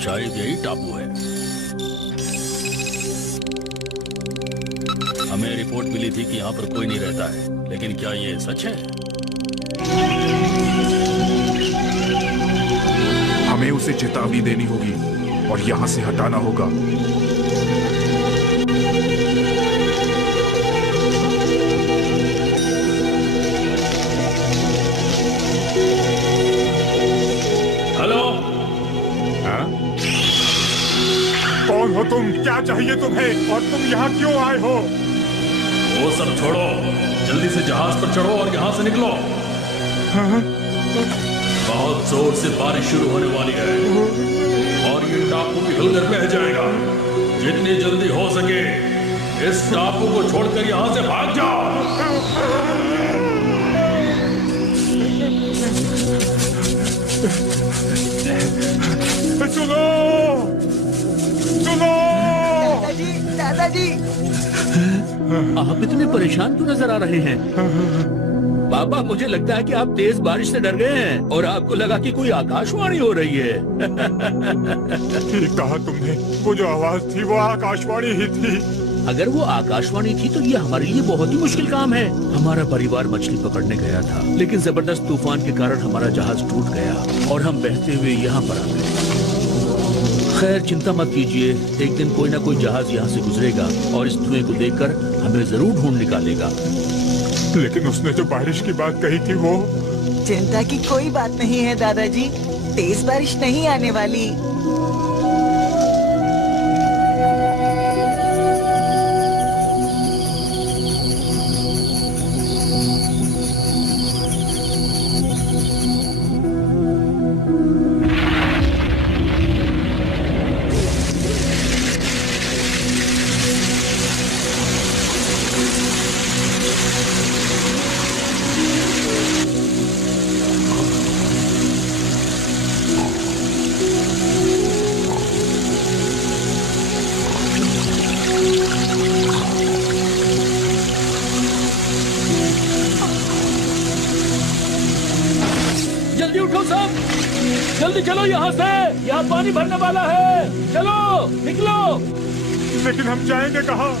शायद यही टापू है। हमें रिपोर्ट मिली थी कि यहाँ पर कोई नहीं रहता है, लेकिन क्या ये सच है? हमें उसे चेतावनी देनी होगी और यहाँ से हटाना होगा। हेलो, कौन हो तुम? क्या चाहिए तुम्हें और तुम यहाँ क्यों आए हो? वो सब छोड़ो, जल्दी से जहाज पर चढ़ो और यहाँ से निकलो। बहुत जोर से बारिश शुरू होने वाली है और ये टापू पिघलकर बह जाएगा। जितनी जल्दी हो सके इस टापू को छोड़कर यहाँ से भाग जाओ। सुनो, सुनो। दादाजी, दादाजी। आप इतने परेशान क्यों नजर आ रहे हैं? बाबा, मुझे लगता है कि आप तेज बारिश से डर गए हैं और आपको लगा कि कोई आकाशवाणी हो रही है। ठीक कहा तुमने, वो जो आवाज थी वो आकाशवाणी ही थी। अगर वो आकाशवाणी थी तो ये हमारे लिए बहुत ही मुश्किल काम है। हमारा परिवार मछली पकड़ने गया था, लेकिन जबरदस्त तूफान के कारण हमारा जहाज टूट गया और हम बहते हुए यहाँ पर आ गए। खैर, चिंता मत कीजिए, एक दिन कोई ना कोई जहाज यहाँ से गुजरेगा और इस धुएं को देखकर हमें जरूर ढूंढ निकालेगा। लेकिन उसने जो बारिश की बात कही थी वो। चिंता की कोई बात नहीं है दादाजी, तेज बारिश नहीं आने वाली। जल्दी उठो सब, जल्दी चलो यहाँ से, यहाँ पानी भरने वाला है। चलो निकलो। लेकिन हम जाएंगे कहाँ?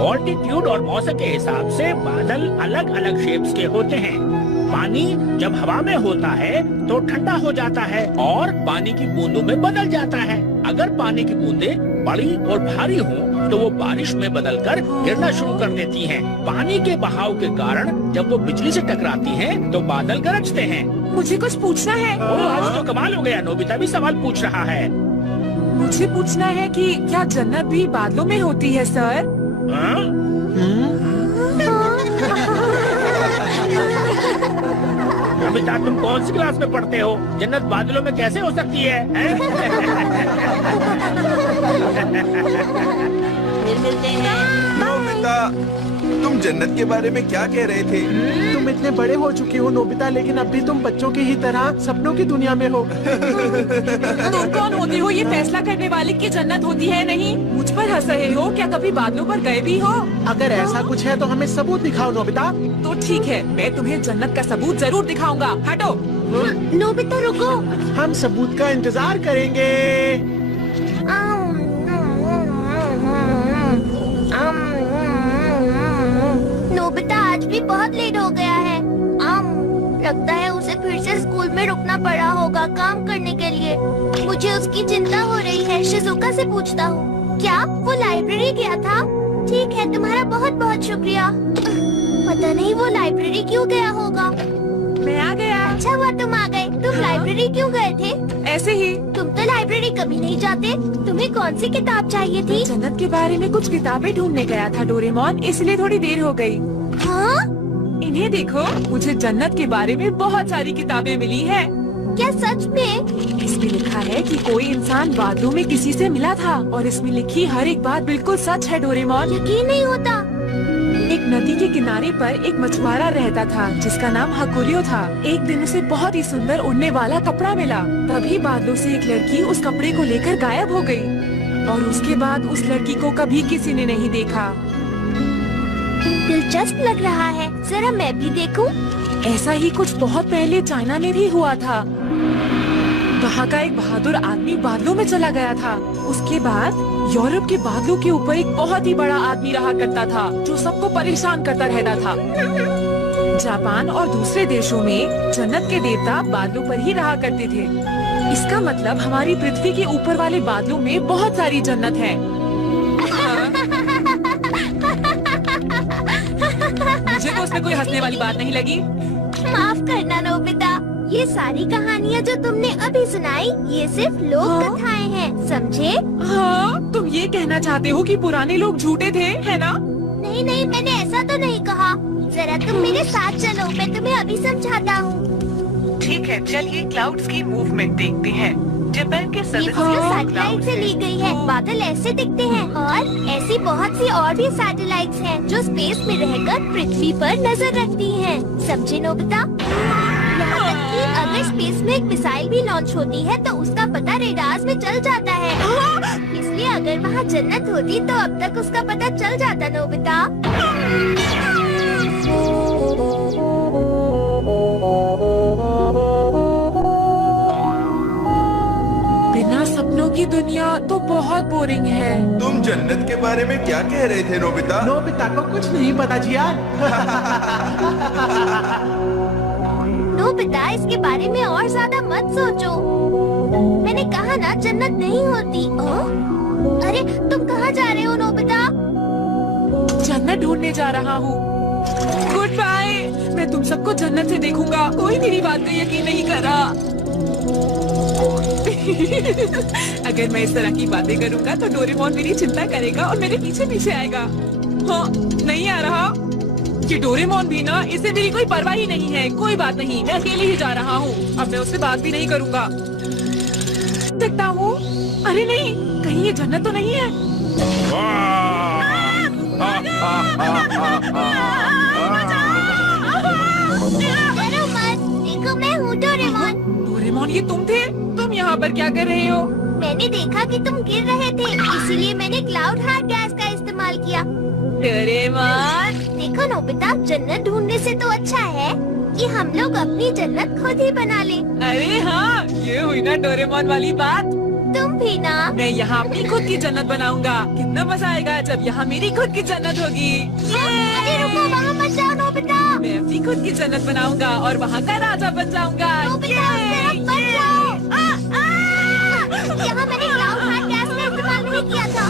ऑल्टीट्यूड और मौसम के हिसाब से बादल अलग अलग शेप्स के होते हैं। पानी जब हवा में होता है तो ठंडा हो जाता है और पानी की बूंदों में बदल जाता है। अगर पानी की बूंदें बड़ी और भारी हों तो वो बारिश में बदलकर गिरना शुरू कर देती हैं। पानी के बहाव के कारण जब वो बिजली से टकराती हैं तो बादल गरजते हैं। मुझे कुछ पूछना है। आज तो कमाल हो गया, नोबिता भी सवाल पूछ रहा है। मुझे पूछना है कि क्या जन्नत भी बादलों में होती है सर? नोबिता, तुम कौन सी क्लास में पढ़ते हो? जन्नत बादलों में कैसे हो सकती है? फिर मिलते हैं। नोबिता, तुम जन्नत के बारे में क्या कह रहे थे? तुम इतने बड़े हो चुके हो नोबिता, लेकिन अब भी तुम बच्चों की ही तरह सपनों की दुनिया में हो। तुम कौन होते हो ये फैसला करने वाले कि जन्नत होती है नहीं? मुझ पर हंस रहे हो? क्या कभी बादलों पर गए भी हो? अगर ऐसा कुछ है तो हमें सबूत दिखाओ नोबिता। तो ठीक है, मैं तुम्हें जन्नत का सबूत जरूर दिखाऊंगा। हटो। नोबिता रुको। हम सबूत का इंतजार करेंगे। नोबिता आज भी बहुत लेट हो गया है। लगता है उसे फिर से स्कूल में रुकना पड़ा होगा काम करने के लिए। मुझे उसकी चिंता हो रही है। शिजुका से पूछता हूँ। क्या वो लाइब्रेरी गया था? ठीक है, तुम्हारा बहुत बहुत शुक्रिया। पता नहीं वो लाइब्रेरी क्यों गया होगा। मैं आ गया। अच्छा हुआ तुम आ गए। तुम लाइब्रेरी क्यों गए थे? ऐसे ही। तुम तो लाइब्रेरी कभी नहीं जाते। तुम्हें कौन सी किताब चाहिए थी? जन्नत के बारे में कुछ किताबें ढूंढने गया था डोरेमोन, इसलिए थोड़ी देर हो गई। हाँ? इन्हें देखो, मुझे जन्नत के बारे में बहुत सारी किताबें मिली हैं। क्या सच में? इसमें लिखा है कि कोई इंसान बादलों में किसी से मिला था और इसमें लिखी हर एक बात बिल्कुल सच है डोरेमोन। यकीन नहीं होता। एक नदी के किनारे पर एक मछुआरा रहता था जिसका नाम हकुरियो था। एक दिन उसे बहुत ही सुंदर उड़ने वाला कपड़ा मिला। तभी बादलों से एक लड़की उस कपड़े को लेकर गायब हो गई और उसके बाद उस लड़की को कभी किसी ने नहीं देखा। दिलचस्प लग रहा है, जरा मैं भी देखूं। ऐसा ही कुछ बहुत पहले चाइना में भी हुआ था। वहाँ का एक बहादुर आदमी बादलों में चला गया था। उसके बाद यूरोप के बादलों के ऊपर एक बहुत ही बड़ा आदमी रहा करता था जो सबको परेशान करता रहता था। जापान और दूसरे देशों में जन्नत के देवता बादलों पर ही रहा करते थे। इसका मतलब हमारी पृथ्वी के ऊपर वाले बादलों में बहुत सारी जन्नत है। मुझे तो उसमें कोई हंसने वाली बात नहीं लगी। माफ करना नोबिता, ये सारी कहानियाँ जो तुमने अभी सुनाई ये सिर्फ लोक कथाएं हैं, समझे? हाँ, तुम ये कहना चाहते हो कि पुराने लोग झूठे थे, है ना? नहीं नहीं, मैंने ऐसा तो नहीं कहा। जरा तुम मेरे साथ चलो, मैं तुम्हें अभी समझाता हूँ। ठीक है, चलिए क्लाउड्स की मूवमेंट देखते हैं। जापान के ये सदस्य फोटो सैटेलाइट से ली गई है। बादल ऐसे दिखते हैं और ऐसी बहुत सी और भी सैटेलाइट्स हैं जो स्पेस में रहकर पृथ्वी पर नजर रखती हैं, समझे नोबिता? यहाँ तक कि अगर स्पेस में एक मिसाइल भी लॉन्च होती है तो उसका पता रेडार्स में चल जाता है। इसलिए अगर वहाँ जन्नत होती तो अब तक उसका पता चल जाता नोबिता। बिना सपनों की दुनिया तो बहुत बोरिंग है। तुम जन्नत के बारे में क्या कह रहे थे नोबिता? नोबिता को कुछ नहीं पता जिया। नोबिता, इसके बारे में और ज्यादा मत सोचो। मैंने कहा ना जन्नत नहीं होती। अरे तुम कहाँ जा रहे हो नोबिता? जन्नत ढूंढने जा रहा हूँ। Goodbye. मैं तुम सबको जन्नत से देखूंगा। कोई मेरी बात पे यकीन नहीं कर रहा। अगर मैं इस तरह की बातें करूंगा तो डोरेमोन मेरी चिंता करेगा और मेरे पीछे पीछे आएगा। हाँ, नहीं आ रहा। ये डोरेमोन भी ना, इसे मेरी कोई परवाह ही नहीं है। कोई बात नहीं, मैं अकेले ही जा रहा हूँ। अब मैं उससे बात भी नहीं करूंगा। देखता हूँ। अरे नहीं, कहीं ये जन्नत तो नहीं है। डरो मत, देखो मैं हूँ डोरेमोन। डोरेमोन, ये तुम थे? तुम यहाँ पर क्या कर रहे हो? मैंने देखा कि तुम गिर रहे थे, इसीलिए मैंने क्लाउड हार्ट गैस का इस्तेमाल किया। डोरेमोन, देखो नोबिता, जन्नत ढूंढने से तो अच्छा है कि हम लोग अपनी जन्नत खुद ही बना लें। अरे हाँ, ये हुई ना डोरेमोन वाली बात। तुम भी ना। मैं यहाँ अपनी खुद की जन्नत बनाऊंगा। कितना मजा आएगा जब यहाँ मेरी खुद की जन्नत होगी। अरे रुको, वहाँ मत जाओ नोबिता। मैं अपनी खुद की जन्नत बनाऊंगा और वहाँ का राजा बन जाऊंगा। नोबिता, उस तरफ मत जाओ। यहाँ मैंने क्लाउड हार्ट गैस का इस्तेमाल नहीं किया था।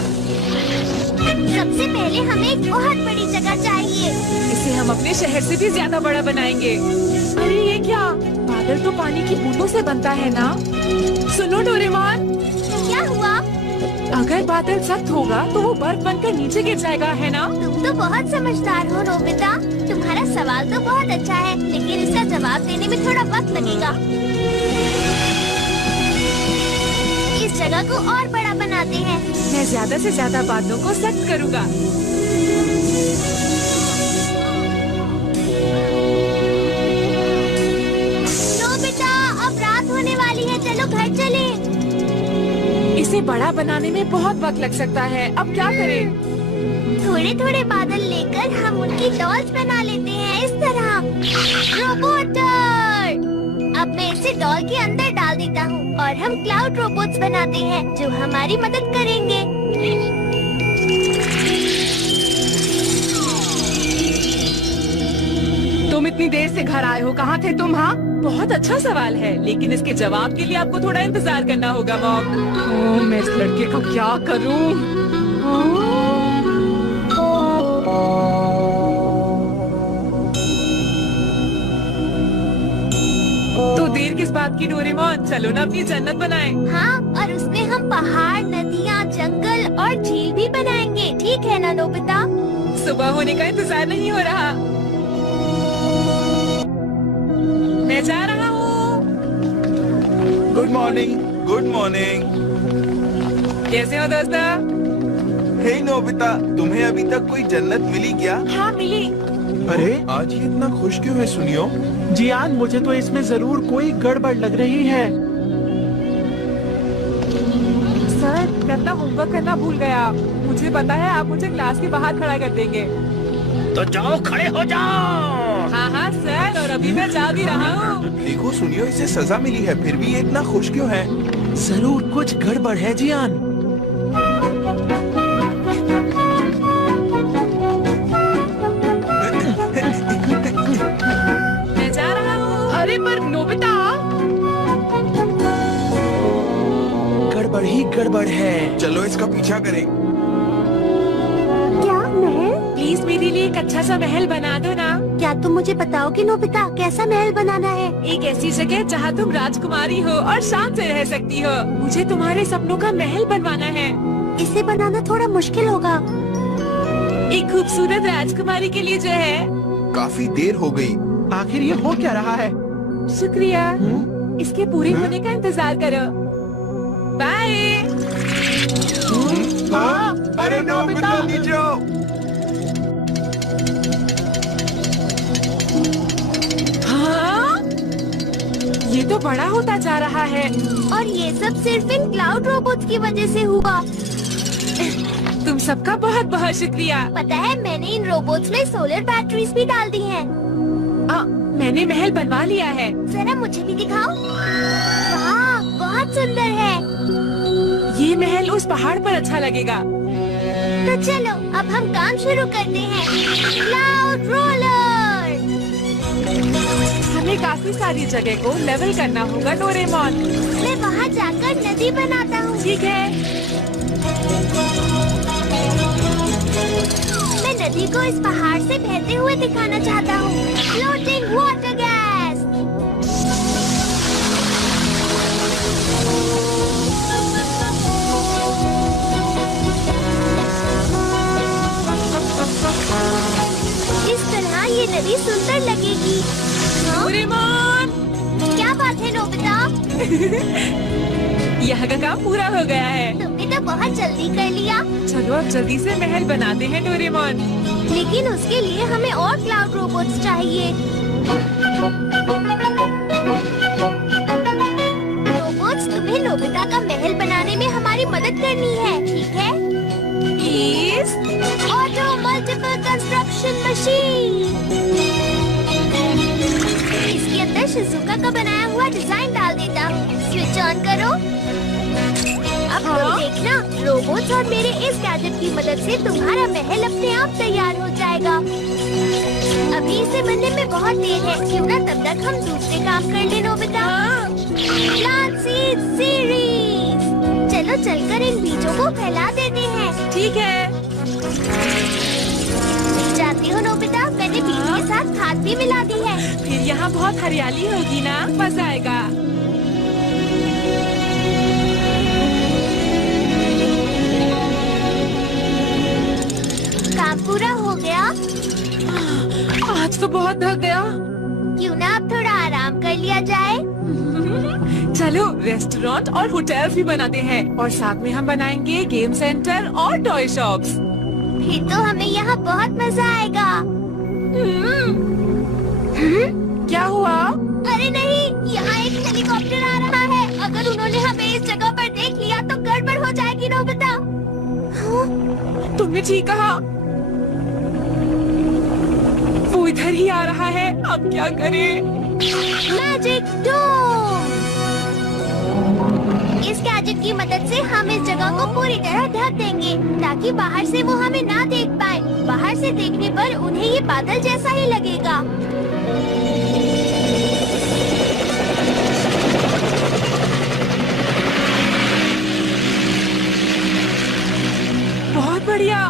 सबसे पहले हमें एक बहुत बड़ी जगह चाहिए। इसे हम अपने शहर से भी ज्यादा बड़ा बनाएंगे। अरे ये क्या? बादल तो पानी की बूंदों से बनता है ना? सुनो डोरेमोन, क्या हुआ? अगर बादल सख्त होगा तो वो बर्फ बनकर नीचे गिर जाएगा, है ना? तुम तो बहुत समझदार हो नोबिता। तुम्हारा सवाल तो बहुत अच्छा है, लेकिन इसका जवाब देने में थोड़ा वक्त लगेगा। इस जगह को और बड़ा बनाते हैं। मैं ज्यादा से ज्यादा बादलों को सख्त करूँगा। नोबिता, अब रात होने वाली है, चलो घर चले। इसे बड़ा बनाने में बहुत वक्त लग सकता है। अब क्या करें? थोड़े थोड़े बादल लेकर हम उनकी डॉल्स बना लेते हैं, इस तरह। रोबोटर! अब मैं इसे डॉल के अंदर डाल देता हूँ और हम क्लाउड रोबोट्स बनाते हैं जो हमारी मदद करेंगे। तुम इतनी देर से घर आए हो, कहाँ थे तुम? हाँ, बहुत अच्छा सवाल है, लेकिन इसके जवाब के लिए आपको थोड़ा इंतजार करना होगा मॉम। ओह, मैं इस लड़के का क्या करूँ? तो देर किस बात की डोरेमोन, चलो ना अपनी जन्नत बनाएं। हाँ, और उसमें हम पहाड़, नदियाँ, जंगल और झील भी बनाएंगे, ठीक है ना नोबिता? सुबह होने का इंतजार नहीं हो रहा। मैं जा रहा हूँ। मॉर्निंग। Good morning. कैसे हो दोस्तों? हे नोबिता, तुम्हें अभी तक कोई जन्नत मिली क्या? हाँ मिली। अरे आज ये इतना खुश क्यों है सुनियो? जियान, मुझे तो इसमें जरूर कोई गड़बड़ लग रही है। सर, मैं अपना होमवर्क करना भूल गया। मुझे पता है आप मुझे क्लास के बाहर खड़ा कर देंगे। तो जाओ, खड़े हो जाओ। हाँ हाँ सर, और अभी मैं जा भी रहा हूँ। देखो सुनियो, इसे सजा मिली है, फिर भी ये इतना खुश क्यों है? जरूर कुछ गड़बड़ है जियान। मैं जा रहा हूँ। अरे पर नोबिता, गड़बड़ ही गड़बड़ है। चलो इसका पीछा करें। क्या महल? प्लीज मेरे लिए एक अच्छा सा महल बना दो ना। क्या तुम मुझे बताओगे नोबिता, कैसा महल बनाना है? एक ऐसी जगह जहाँ तुम राजकुमारी हो और शान से रह सकती हो। मुझे तुम्हारे सपनों का महल बनवाना है। इसे बनाना थोड़ा मुश्किल होगा। एक खूबसूरत राजकुमारी के लिए जो है। काफी देर हो गई। आखिर ये हो क्या रहा है? शुक्रिया। इसके पूरे होने का इंतजार करो। बाय। अरे नोबिता, नीचे आओ। हाँ? ये तो बड़ा होता जा रहा है। और ये सब सिर्फ इन क्लाउड रोबोट्स की वजह से हुआ। तुम सबका बहुत बहुत शुक्रिया। पता है, मैंने इन रोबोट्स में सोलर बैटरीज भी डाल दी हैं। मैंने महल बनवा लिया है। जरा मुझे भी दिखाओ। वाह, बहुत सुंदर है। ये महल उस पहाड़ पर अच्छा लगेगा। तो चलो अब हम काम शुरू करते हैं। Cloud roller. हमें काफी सारी जगह को लेवल करना होगा डोरेमोन। मैं वहाँ जाकर नदी बनाता हूँ। ठीक है। मैं नदी को इस पहाड़ से बहते हुए दिखाना चाहता हूँ। Floating water gas. इस तरह ये नदी सुंदर लगेगी। हाँ? डोरेमोन, क्या बात है नोबिता? यहाँ का काम पूरा हो गया है। तुमने तो बहुत जल्दी कर लिया। चलो अब जल्दी से महल बनाते हैं डोरेमोन। लेकिन उसके लिए हमें और क्लाउड रोबोट्स चाहिए। रोबोट्स, तुम्हें नोबिता का महल बनाने में हमारी मदद करनी है, ठीक है? Please. Auto multiple construction machine. इसके अंदर शिजुका का बनाया हुआ डिजाइन डाल देता हूँ। स्विच ऑन करो। अब तुम देखना, रोबोट्स और मेरे इस गैजेट की मदद से तुम्हारा महल अपने आप तैयार हो जाएगा। अभी इसे बनने में बहुत देर है, क्यों ना तब तक हम दूसरे काम कर ले नोबिता। Plant seed series. चलो चलकर इन बीजों को फैला देते हैं। ठीक है। जानती हो नोबिता, मैंने बीज के साथ खाद भी मिला दी है। फिर यहाँ बहुत हरियाली होगी ना, मजा आएगा। काम पूरा हो गया। आज तो बहुत थक गया। क्यों ना अब थोड़ा आराम कर लिया जाए। चलो रेस्टोरेंट और होटल भी बनाते हैं, और साथ में हम बनाएंगे गेम सेंटर और टॉय शॉप्स। फिर तो हमें यहाँ बहुत मजा आएगा। क्या हुआ? अरे नहीं, यहाँ एक हेलीकॉप्टर आ रहा है। अगर उन्होंने हमें इस जगह पर देख लिया तो गड़बड़ हो जाएगी नोबिता। हाँ? तुमने ठीक कहा। वो इधर ही आ रहा है। अब क्या करें? मैजिक डोम। इस गैजेट की मदद से हम इस जगह को पूरी तरह ढक देंगे, ताकि बाहर से वो हमें ना देख पाए। बाहर से देखने पर उन्हें ये बादल जैसा ही लगेगा। बहुत बढ़िया।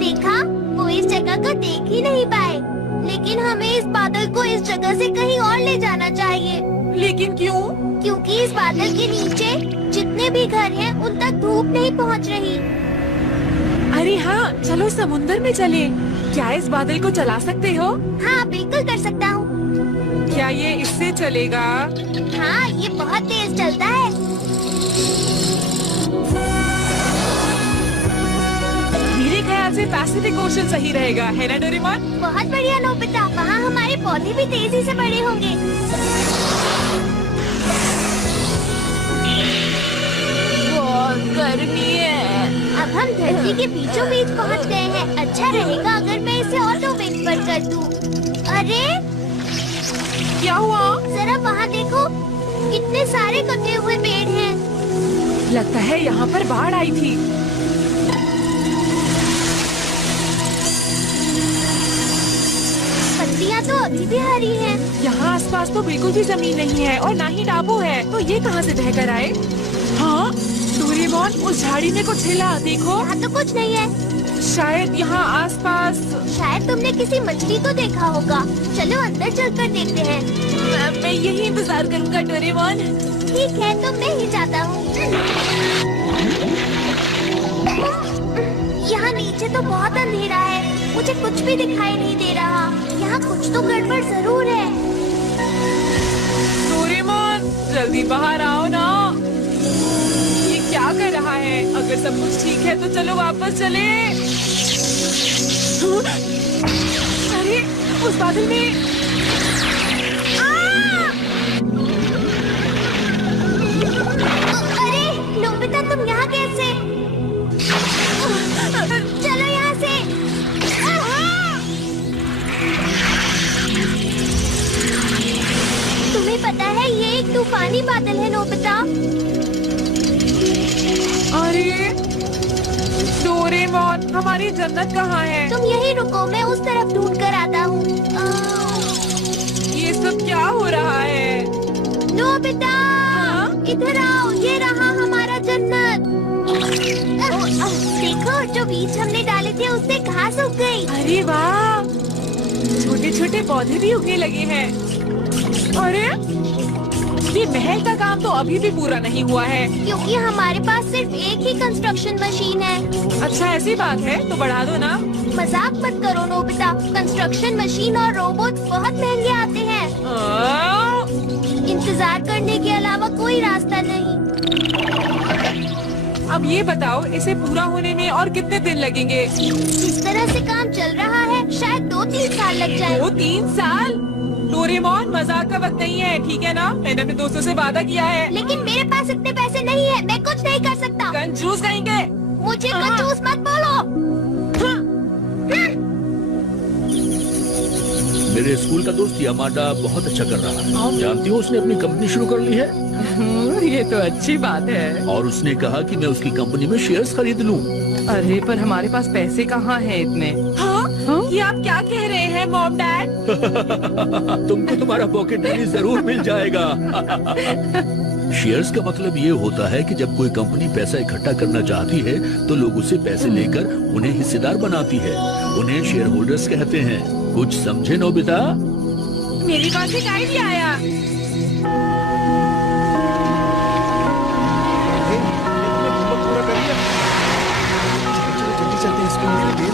देखा, वो इस जगह को देख ही नहीं पाए। लेकिन हमें इस बादल को इस जगह से कहीं और ले जाना चाहिए। लेकिन क्यों? क्योंकि इस बादल के नीचे जितने भी घर हैं, उन तक धूप नहीं पहुंच रही। अरे हाँ, चलो समुंदर में चले। क्या इस बादल को चला सकते हो? हाँ, बिल्कुल कर सकता हूँ। क्या ये इससे चलेगा? हाँ, ये बहुत तेज चलता है। मेरे ख्याल से पैसिफिक ओशन सही रहेगा, है ना डोरेमोन? बहुत बढ़िया नोबिता, वहाँ हमारे पौधे भी तेजी से बड़े होंगे। बहुत गर्मी है। अब हम धरती के बीचों बीच पहुँच गए हैं। अच्छा रहेगा अगर मैं इसे ऑटो वेट पर कर दूं। अरे क्या हुआ? जरा वहाँ देखो, कितने सारे कटे हुए पेड़ हैं। लगता है यहाँ पर बाढ़ आई थी। पत्तियाँ तो अभी भी हरी हैं। यहाँ आसपास तो बिल्कुल भी जमीन नहीं है और ना ही टापू है, तो ये कहाँ से बहकर आए? हाँ, डोरेमोन, उस झाड़ी में कुछ हिला, देखो। यहाँ तो कुछ नहीं है। शायद यहाँ आसपास। शायद तुमने किसी मछली को देखा होगा। चलो अंदर चलकर देखते हैं। मैं यही इंतजार करूँगा डोरेमोन। ठीक है, तो मैं ही जाता हूँ। यहाँ नीचे तो बहुत अंधेरा है, मुझे कुछ भी दिखाई नहीं दे रहा। यहाँ कुछ तो गड़बड़ जरूर है। डोरेमोन, जल्दी बाहर आओ ना। ये क्या कर रहा है? अगर सब कुछ ठीक है तो चलो वापस चले। अरे, उस बादल में। अरे नोबिता, तुम यहाँ कैसे? चलो यहाँ से। तुम्हें पता है ये एक तूफानी बादल है नोबिता। अरे डोरेमोन, हमारी जन्नत कहाँ है? तुम यही रुको, मैं उस तरफ ढूंढ कर आता हूँ। ये सब क्या हो रहा है? नोबिता, इधर आओ, ये रहा हमारा जन्नत। देखो, जो बीज हमने डाले थे उससे घास उग गई। अरे वाह, छोटे छोटे पौधे भी उगने लगे हैं। अरे ये महल का काम तो अभी भी पूरा नहीं हुआ है। क्योंकि हमारे पास सिर्फ एक ही कंस्ट्रक्शन मशीन है। अच्छा, ऐसी बात है तो बढ़ा दो ना। मजाक मत करो नोबिता, कंस्ट्रक्शन मशीन और रोबोट बहुत महंगे आते हैं। इंतजार करने के अलावा कोई रास्ता नहीं। अब ये बताओ, इसे पूरा होने में और कितने दिन लगेंगे? जिस तरह से काम चल रहा है शायद 2-3 साल लग जाए। 2-3 साल? डोरेमोन, मजाक का वक्त नहीं है, ठीक है ना? मैंने अपने दोस्तों से वादा किया है। लेकिन मेरे पास इतने पैसे नहीं है, मैं कुछ नहीं कर सकता। कंजूस कहेंगे। मुझे कंजूस मत बोलो। मेरे स्कूल का दोस्त यामाडा बहुत अच्छा कर रहा है। जानती हो, उसने अपनी कंपनी शुरू कर ली है। ये तो अच्छी बात है। और उसने कहा कि मैं उसकी कंपनी में शेयर्स खरीद लूं। अरे पर हमारे पास पैसे कहाँ हैं इतने? हाँ? ये आप क्या कह रहे हैं मॉम डैड? तुमको तुम्हारा पॉकेट मनी जरूर मिल जाएगा। शेयर्स का मतलब ये होता है कि जब कोई कंपनी पैसा इकट्ठा करना चाहती है तो लोग उससे पैसे लेकर उन्हें हिस्सेदार बनाती है। उन्हें शेयर होल्डर्स कहते हैं। कुछ समझे नोबिता? मेरे पास एक आइडिया आया।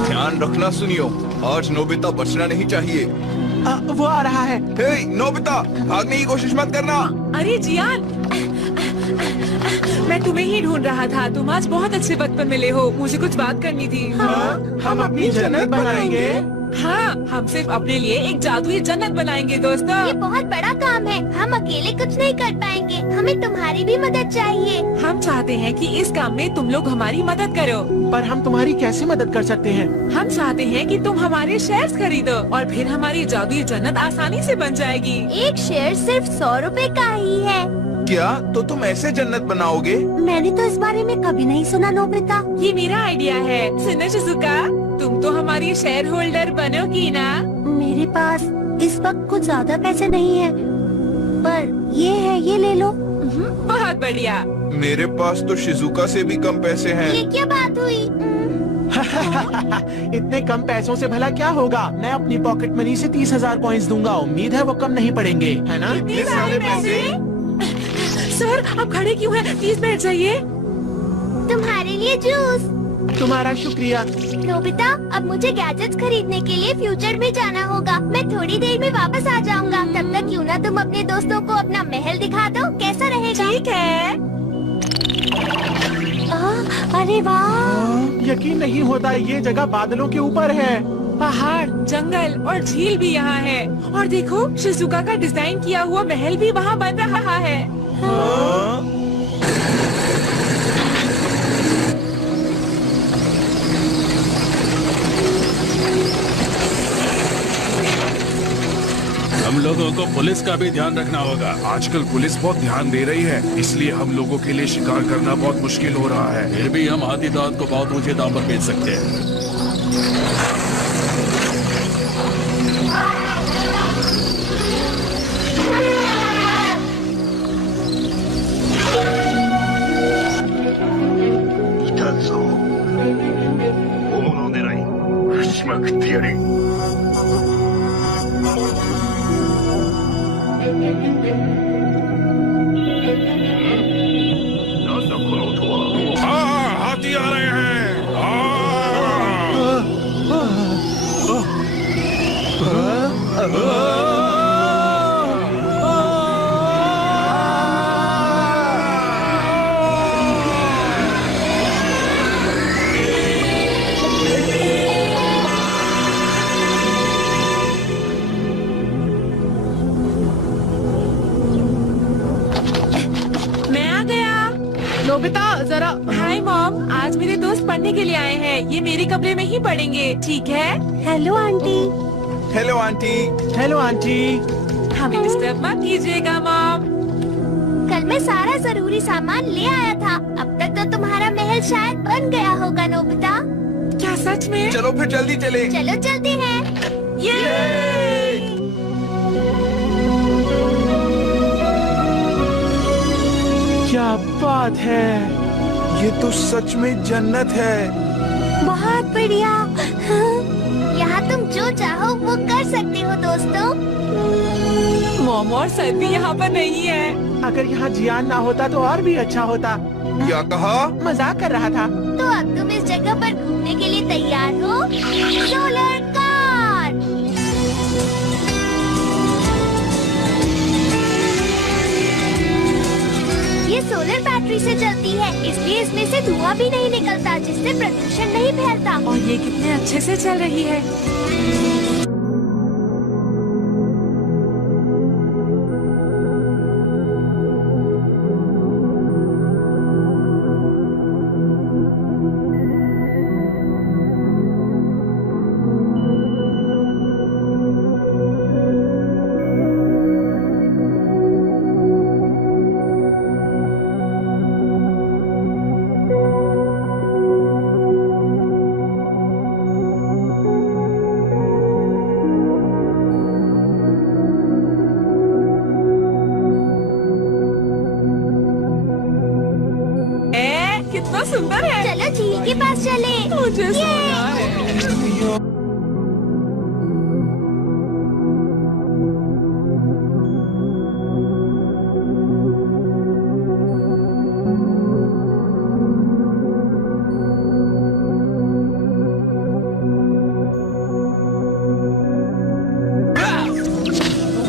ध्यान रखना सुनियो, आज नोबिता बचना नहीं चाहिए। वो आ रहा है। हे नोबिता, भागने की कोशिश मत करना। अरे जियान, मैं तुम्हें ही ढूंढ रहा था। तुम आज बहुत अच्छे वक्त पर मिले हो। मुझे कुछ बात करनी थी। हम अपनी जन्नत बनाएंगे। हाँ, हम सिर्फ अपने लिए एक जादुई जन्नत बनाएंगे दोस्तों। ये बहुत बड़ा काम है, हम अकेले कुछ नहीं कर पाएंगे। हमें तुम्हारी भी मदद चाहिए। हम चाहते हैं कि इस काम में तुम लोग हमारी मदद करो। पर हम तुम्हारी कैसे मदद कर सकते हैं? हम चाहते हैं कि तुम हमारे शेयर्स खरीदो और फिर हमारी जादुई जन्नत आसानी से बन जाएगी। एक शेयर सिर्फ 100 रुपए का ही है। क्या तो तुम ऐसे जन्नत बनाओगे? मैंने तो इस बारे में कभी नहीं सुना नोबिता। ये मेरा आइडिया है। सुनो शिजुका, तुम तो हमारी शेयर होल्डर बनोगी ना? मेरे पास इस वक्त कुछ ज्यादा पैसे नहीं है, पर ये है, ये ले लो। बहुत बढ़िया। मेरे पास तो शिजुका से भी कम पैसे हैं। ये क्या बात हुई? इतने कम पैसों से भला क्या होगा? मैं अपनी पॉकेट मनी से 30,000 कॉइन्स दूंगा। उम्मीद है वो कम नहीं पड़ेंगे, है ना? इतने सारे पैसे? सर, आप खड़े क्यों हैं? प्लीज बैठ जाइए। तुम्हारे लिए जूस। तुम्हारा शुक्रिया। नोबिता, अब मुझे गैजेट्स खरीदने के लिए फ्यूचर में जाना होगा। मैं थोड़ी देर में वापस आ जाऊंगा। तब तक क्यों ना तुम अपने दोस्तों को अपना महल दिखा दो, कैसा रहेगा? ठीक है। अरे वाह! यकीन नहीं होता ये जगह बादलों के ऊपर है। पहाड़, जंगल और झील भी यहाँ है। और देखो, शिजुका का डिजाइन किया हुआ महल भी वहाँ बन रहा है। हम लोगों को पुलिस का भी ध्यान रखना होगा। आजकल पुलिस बहुत ध्यान दे रही है, इसलिए हम लोगों के लिए शिकार करना बहुत मुश्किल हो रहा है। फिर भी हम हाथी दांत को बहुत ऊंचे दाम पर बेच सकते हैं। हाथी आ रहे हैं। नोबिता जरा। हाय मॉम, आज मेरे दोस्त पढ़ने के लिए आए हैं। ये मेरे कमरे में ही पढ़ेंगे, ठीक है? Hello aunty. Hello aunty. Hello aunty. हमें डिस्टर्ब मत कीजिएगा मॉम। कल मैं सारा जरूरी सामान ले आया था। अब तक तो तुम्हारा महल शायद बन गया होगा नोबिता। क्या सच में? चलो फिर जल्दी चले। चलो चलते हैं। क्या बात है! ये तो सच में जन्नत है। बहुत बढ़िया। यहाँ तुम जो चाहो वो कर सकते हो दोस्तों। मॉम और सर भी यहाँ पर नहीं है। अगर यहाँ जियान ना होता तो और भी अच्छा होता। क्या कहा? मजाक कर रहा था। तो अब तुम इस जगह पर घूमने के लिए तैयार हो? Solar car. ये सोलर बैटरी से चलती है, इसलिए इसमें से धुआं भी नहीं निकलता, जिससे प्रदूषण नहीं फैलता। और ये कितने अच्छे से चल रही है। कितना सुंदर है। चलो झील के पास चले। मुझे सोना है।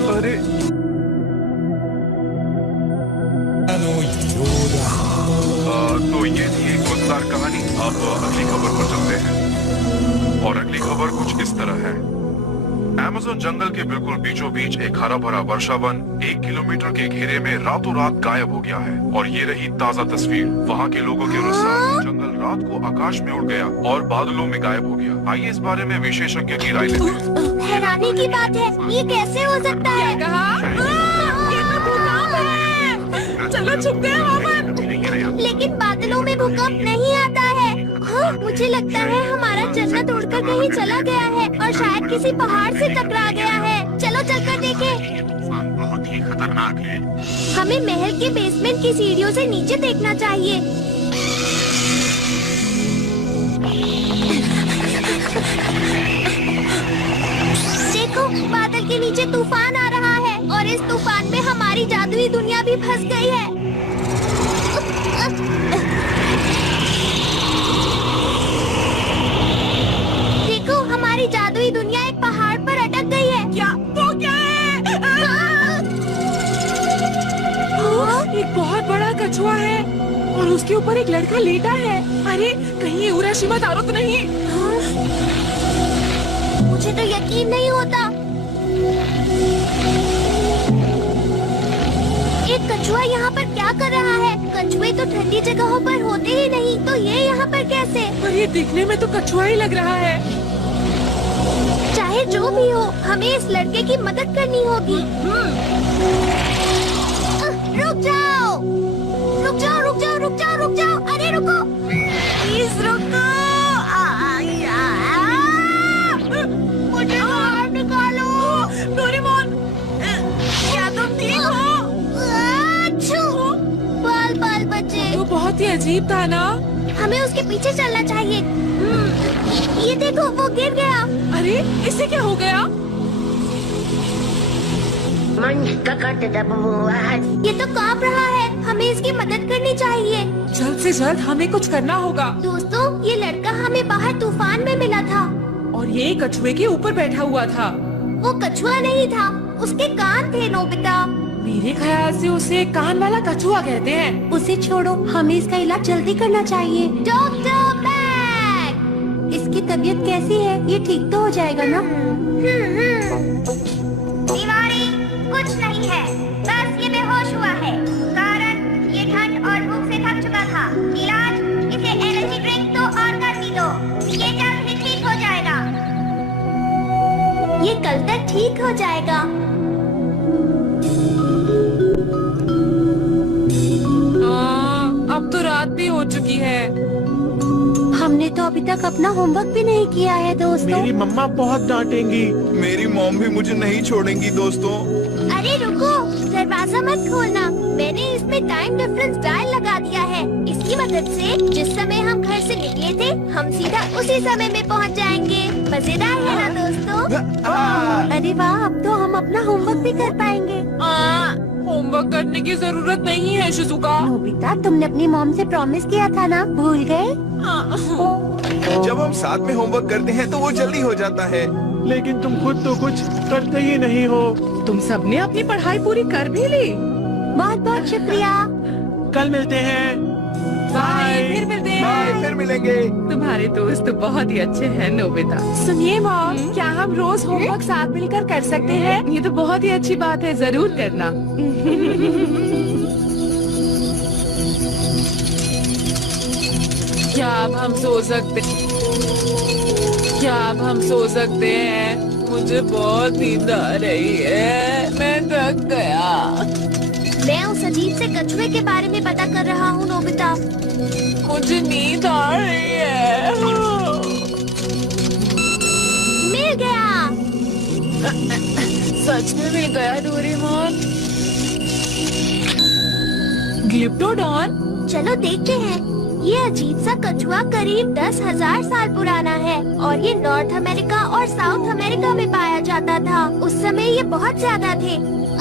अरे तो ये थी एक मजेदार कहानी। अब अगली खबर पर चलते हैं और अगली खबर कुछ इस तरह है। अमेज़न जंगल के बिल्कुल बीचों बीच एक हरा भरा वर्षा वन 1 किलोमीटर के घेरे में रातों रात गायब हो गया है। और ये रही ताजा तस्वीर। वहाँ के लोगों के अनुसार जंगल रात को आकाश में उड़ गया और बादलों में गायब हो गया। आइए इस बारे में विशेषज्ञ की राय लेते हैं। हैरानी की बात है, ये कैसे हो सकता है? कहा? ये तो भूकंप है। चलो छुपते हैं वहाँ पर। लेकिन बादलों में भूकंप नहीं आता है। हाँ, मुझे लगता है हमारा जन्नत उड़कर कहीं चला गया है और शायद किसी पहाड़ से टकरा गया है। चलो चलकर देखें। बहुत ही खतरनाक है। हमें महल के बेसमेंट की सीढ़ियों से नीचे देखना चाहिए। देखो, बादल के नीचे तूफान आ रहा है और इस तूफान में हमारी जादुई दुनिया भी फंस गई है। हमारी जादुई दुनिया एक पहाड़ पर अटक गई है। क्या वो क्या है? एक बहुत बड़ा कछुआ है और उसके ऊपर एक लड़का लेटा है। अरे कहीं ये उराशिमा तारो तो नहीं? मुझे तो यकीन नहीं होता। एक कछुआ यहाँ पर क्या कर रहा है? कछुए तो ठंडी जगहों पर होते ही नहीं, तो ये यहाँ पर कैसे? पर ये दिखने में तो कछुआ ही लग रहा है। चाहे जो भी हो, हमें इस लड़के की मदद करनी होगी। रुक जाओ, रुक जाओ, रुक जाओ, रुक जाओ, रुक जाओ। अरे रुको, प्लीज रुको। मुझे बाहर निकालो। डोरेमोन, क्या तुम ठीक हो? बाल बाल बचे। वो बहुत ही अजीब था ना? हमें उसके पीछे चलना चाहिए। ये देखो, वो गिर गया। अरे इससे क्या हो गया? ये तो कांप रहा है। हमें इसकी मदद करनी चाहिए। जल्द से जल्द हमें कुछ करना होगा। दोस्तों, ये लड़का हमें बाहर तूफान में मिला था और ये कछुए के ऊपर बैठा हुआ था। वो कछुआ नहीं था, उसके कान थे नोबिता। मेरे ख्याल से उसे कान वाला कछुआ कहते हैं। उसे छोड़ो, हमें इसका इलाज जल्दी करना चाहिए। डॉक्टर बैग, इसकी तबीयत कैसी है? ये ठीक तो हो जाएगा ना? बीमारी कुछ नहीं है, बस ये बेहोश हुआ है। कारण ये ठंड और भूख से थक चुका था। इलाज, इसे एनर्जी ड्रिंक दो और गर्मी दो। ये जल्द ही ठीक हो जाएगा। ये कल तक ठीक हो जाएगा। अब तो रात भी हो चुकी है। हमने तो अभी तक अपना होमवर्क भी नहीं किया है दोस्तों। मेरी मम्मा बहुत डांटेंगी। मेरी मॉम भी मुझे नहीं छोड़ेंगी दोस्तों। अरे रुको, दरवाजा मत खोलना। मैंने इसमें टाइम डिफरेंस डायल लगा दिया है। इसकी मदद से जिस समय हम घर से निकले थे, हम सीधा उसी समय में पहुंच जाएंगे। मजेदार है ना दोस्तों? अरे वाह, अब तो हम अपना होमवर्क भी कर पाएंगे। होमवर्क करने की जरूरत नहीं है शिजुका। नोबिता, तुमने अपनी मॉम से प्रॉमिस किया था ना, भूल गए? जब हम साथ में होमवर्क करते हैं तो वो जल्दी हो जाता है। लेकिन तुम खुद तो कुछ करते ही नहीं हो। तुम सबने अपनी पढ़ाई पूरी कर भी ली? बहुत बहुत शुक्रिया। कल मिलते हैं। बाय, फिर मिलते हैं। बाय, फिर मिलेंगे। तुम्हारे दोस्त तो बहुत ही अच्छे हैं नोबिता। सुनिए मॉम, क्या हम रोज होमवर्क साथ मिलकर कर सकते हैं? ये तो बहुत ही अच्छी बात है, जरूर करना। क्या अब हम सो सकते हैं? मुझे बहुत नींद आ रही है, मैं थक गया। मैं उस अजीब से कछुए के बारे में पता कर रहा हूँ नोबिता। मुझे नींद आ रही है। मिल गया। सच में मिल गया डोरेमोन। ग्लिप्टोडॉन। चलो देखते हैं। ये अजीब सा कछुआ करीब 10,000 साल पुराना है और ये नॉर्थ अमेरिका और साउथ अमेरिका में पाया जाता था। उस समय ये बहुत ज्यादा थे।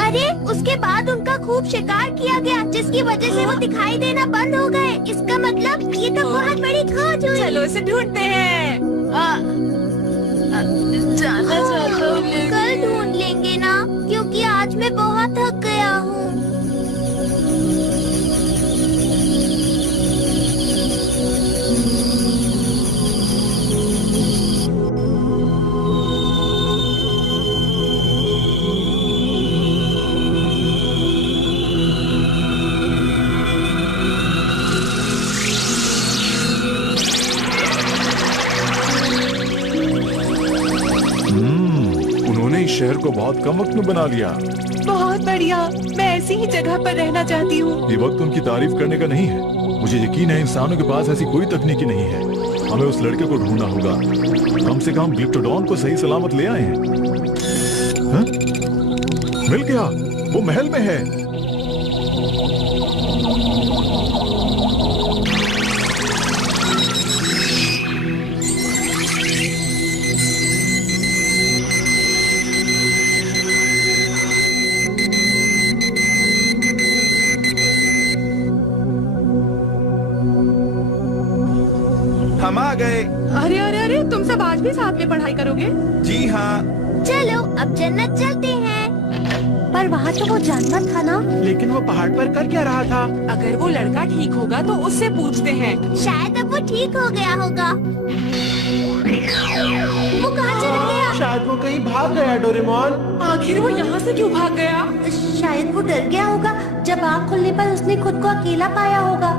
अरे उसके बाद उनका खूब शिकार किया गया, जिसकी वजह से वो दिखाई देना बंद हो गए। इसका मतलब ये तो बहुत बड़ी खोज हुई। चलो इसे ढूंढते हैं। जाना चाहता हूँ लेकिन- कल ढूंढ लेंगे ना, क्योंकि आज मैं बहुत थक गया हूँ। उन्होंने इस शहर को बहुत कम वक्त में बना लिया। बहुत बढ़िया, मैं ऐसी ही जगह पर रहना चाहती हूँ। ये वक्त उनकी तारीफ करने का नहीं है। मुझे यकीन है इंसानों के पास ऐसी कोई तकनीकी नहीं है। हमें उस लड़के को ढूंढना होगा। कम से कम ग्लिप्टोडॉन को सही सलामत ले आए हैं। हाँ? मिल गया, वो महल में है। हम आ गए। अरे अरे अरे, तुम सब आज भी साथ में पढ़ाई करोगे? जी हाँ। चलो अब जन्नत चलते हैं। पर वहाँ तो वो जानवर था ना। लेकिन वो पहाड़ पर कर क्या रहा था? अगर वो लड़का ठीक होगा तो उससे पूछते हैं। शायद अब वो ठीक हो गया होगा। वो कहाँ चला गया? शायद वो कहीं भाग गया डोरेमोन। आखिर वो यहाँ से क्यों भाग गया? शायद वो डर गया होगा जब आँख खुलने पर उसने खुद को अकेला पाया होगा।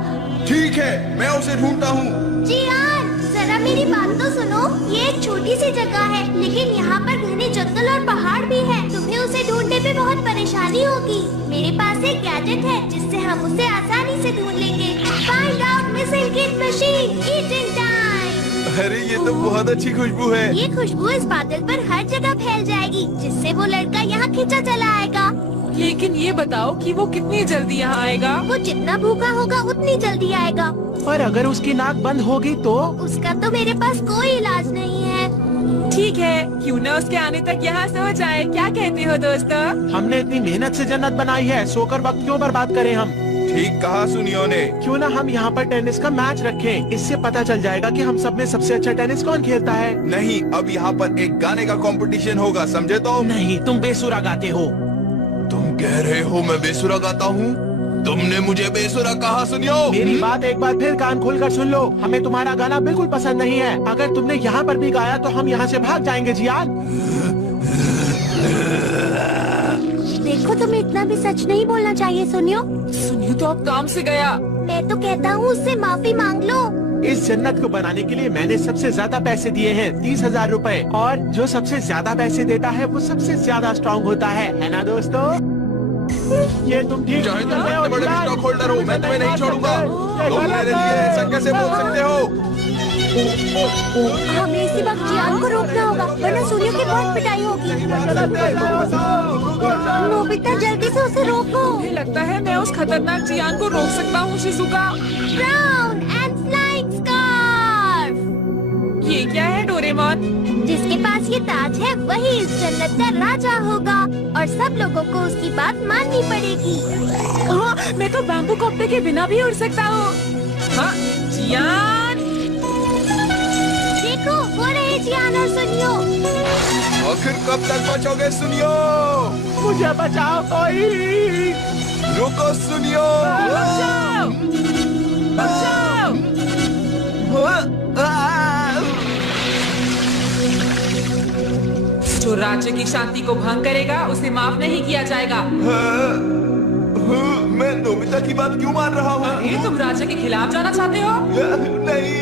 ठीक है, मैं उसे ढूंढता हूँ। जियान, जरा मेरी बात तो सुनो। ये एक छोटी सी जगह है, लेकिन यहाँ पर घने जंगल और पहाड़ भी है। तुम्हें उसे ढूंढने में बहुत परेशानी होगी। मेरे पास एक गैजेट है जिससे हम उसे आसानी से ढूंढ लेंगे। Find out missing kid machine, eating time. अरे ये तो बहुत अच्छी खुशबू है। ये खुशबू इस बादल पर हर जगह फैल जाएगी, जिससे वो लड़का यहाँ खींचा चला आएगा। लेकिन ये बताओ कि वो कितनी जल्दी यहाँ आएगा? वो जितना भूखा होगा उतनी जल्दी आएगा। पर अगर उसकी नाक बंद होगी तो? उसका तो मेरे पास कोई इलाज नहीं है। ठीक है, क्यों न उसके आने तक यहाँ सो जाए। क्या कहते हो दोस्तों? हमने इतनी मेहनत से जन्नत बनाई है, सोकर वक्त क्यों बर्बाद करें हम? ठीक कहा सुनियो ने। क्यों ना हम यहाँ पर टेनिस का मैच रखें? इससे पता चल जाएगा कि हम सब में सबसे अच्छा टेनिस कौन खेलता है। नहीं, अब यहाँ पर एक गाने का कंपटीशन होगा, समझे तो? नहीं, तुम बेसुरा गाते हो। तुम कह रहे हो मैं बेसुरा गाता हूँ? तुमने मुझे बेसुरा कहा सुनियो। मेरी बात एक बार फिर कान खोलकर सुन लो। हमें तुम्हारा गाना बिल्कुल पसंद नहीं है। अगर तुमने यहाँ पर भी गाया तो हम यहाँ से भाग जाएंगे जियान। देखो, तुम्हें इतना भी सच नहीं बोलना चाहिए सुनियो। सुनियो तो अब काम से गया। मैं तो कहता हूँ उससे माफी मांग लो। इस जन्नत को बनाने के लिए मैंने सबसे ज्यादा पैसे दिए हैं, 30,000 रुपए। और जो सबसे ज्यादा पैसे देता है वो सबसे ज्यादा स्ट्रॉन्ग होता है ना दोस्तों? ये तुम ठीक चाहे नहीं तुम कर रहे हो इतने बड़े जियान। स्टॉक होल्डर हो, मैं तुम्हें नहीं छोड़ूंगा। तुम मेरे लिए ऐसा कैसे बोल सकते हो? हमें इसी वक्त जियान को रोकना होगा, वरना सुनियो की बहुत पिटाई होगी। नोबिता, जल्दी से उसे रोको। मुझे लगता है मैं उस खतरनाक जियान को रोक सकता हूँ Shizuka. Brown and flying scarf. ये क्या है डोरेमोन? जिसके पास ये ताज है वही इस जन्नत का राजा होगा, और सब लोगों को उसकी बात माननी पड़ेगी। मैं तो बैम्बू कॉप्टर के बिना भी उड़ सकता हूँ। हाँ, जियान। देखो, वो रहे जियान और सुनियो। आखिर कब तक बचोगे सुनियो? मुझे बचाओ कोई। रुको सुनियो। बचाओ! बचाओ! जो राज्य की शांति को भंग करेगा उसे माफ नहीं किया जाएगा। मैं नोबिता की बात क्यों मान रहा हूँ? अरे, तुम राज्य के खिलाफ जाना चाहते हो? नहीं,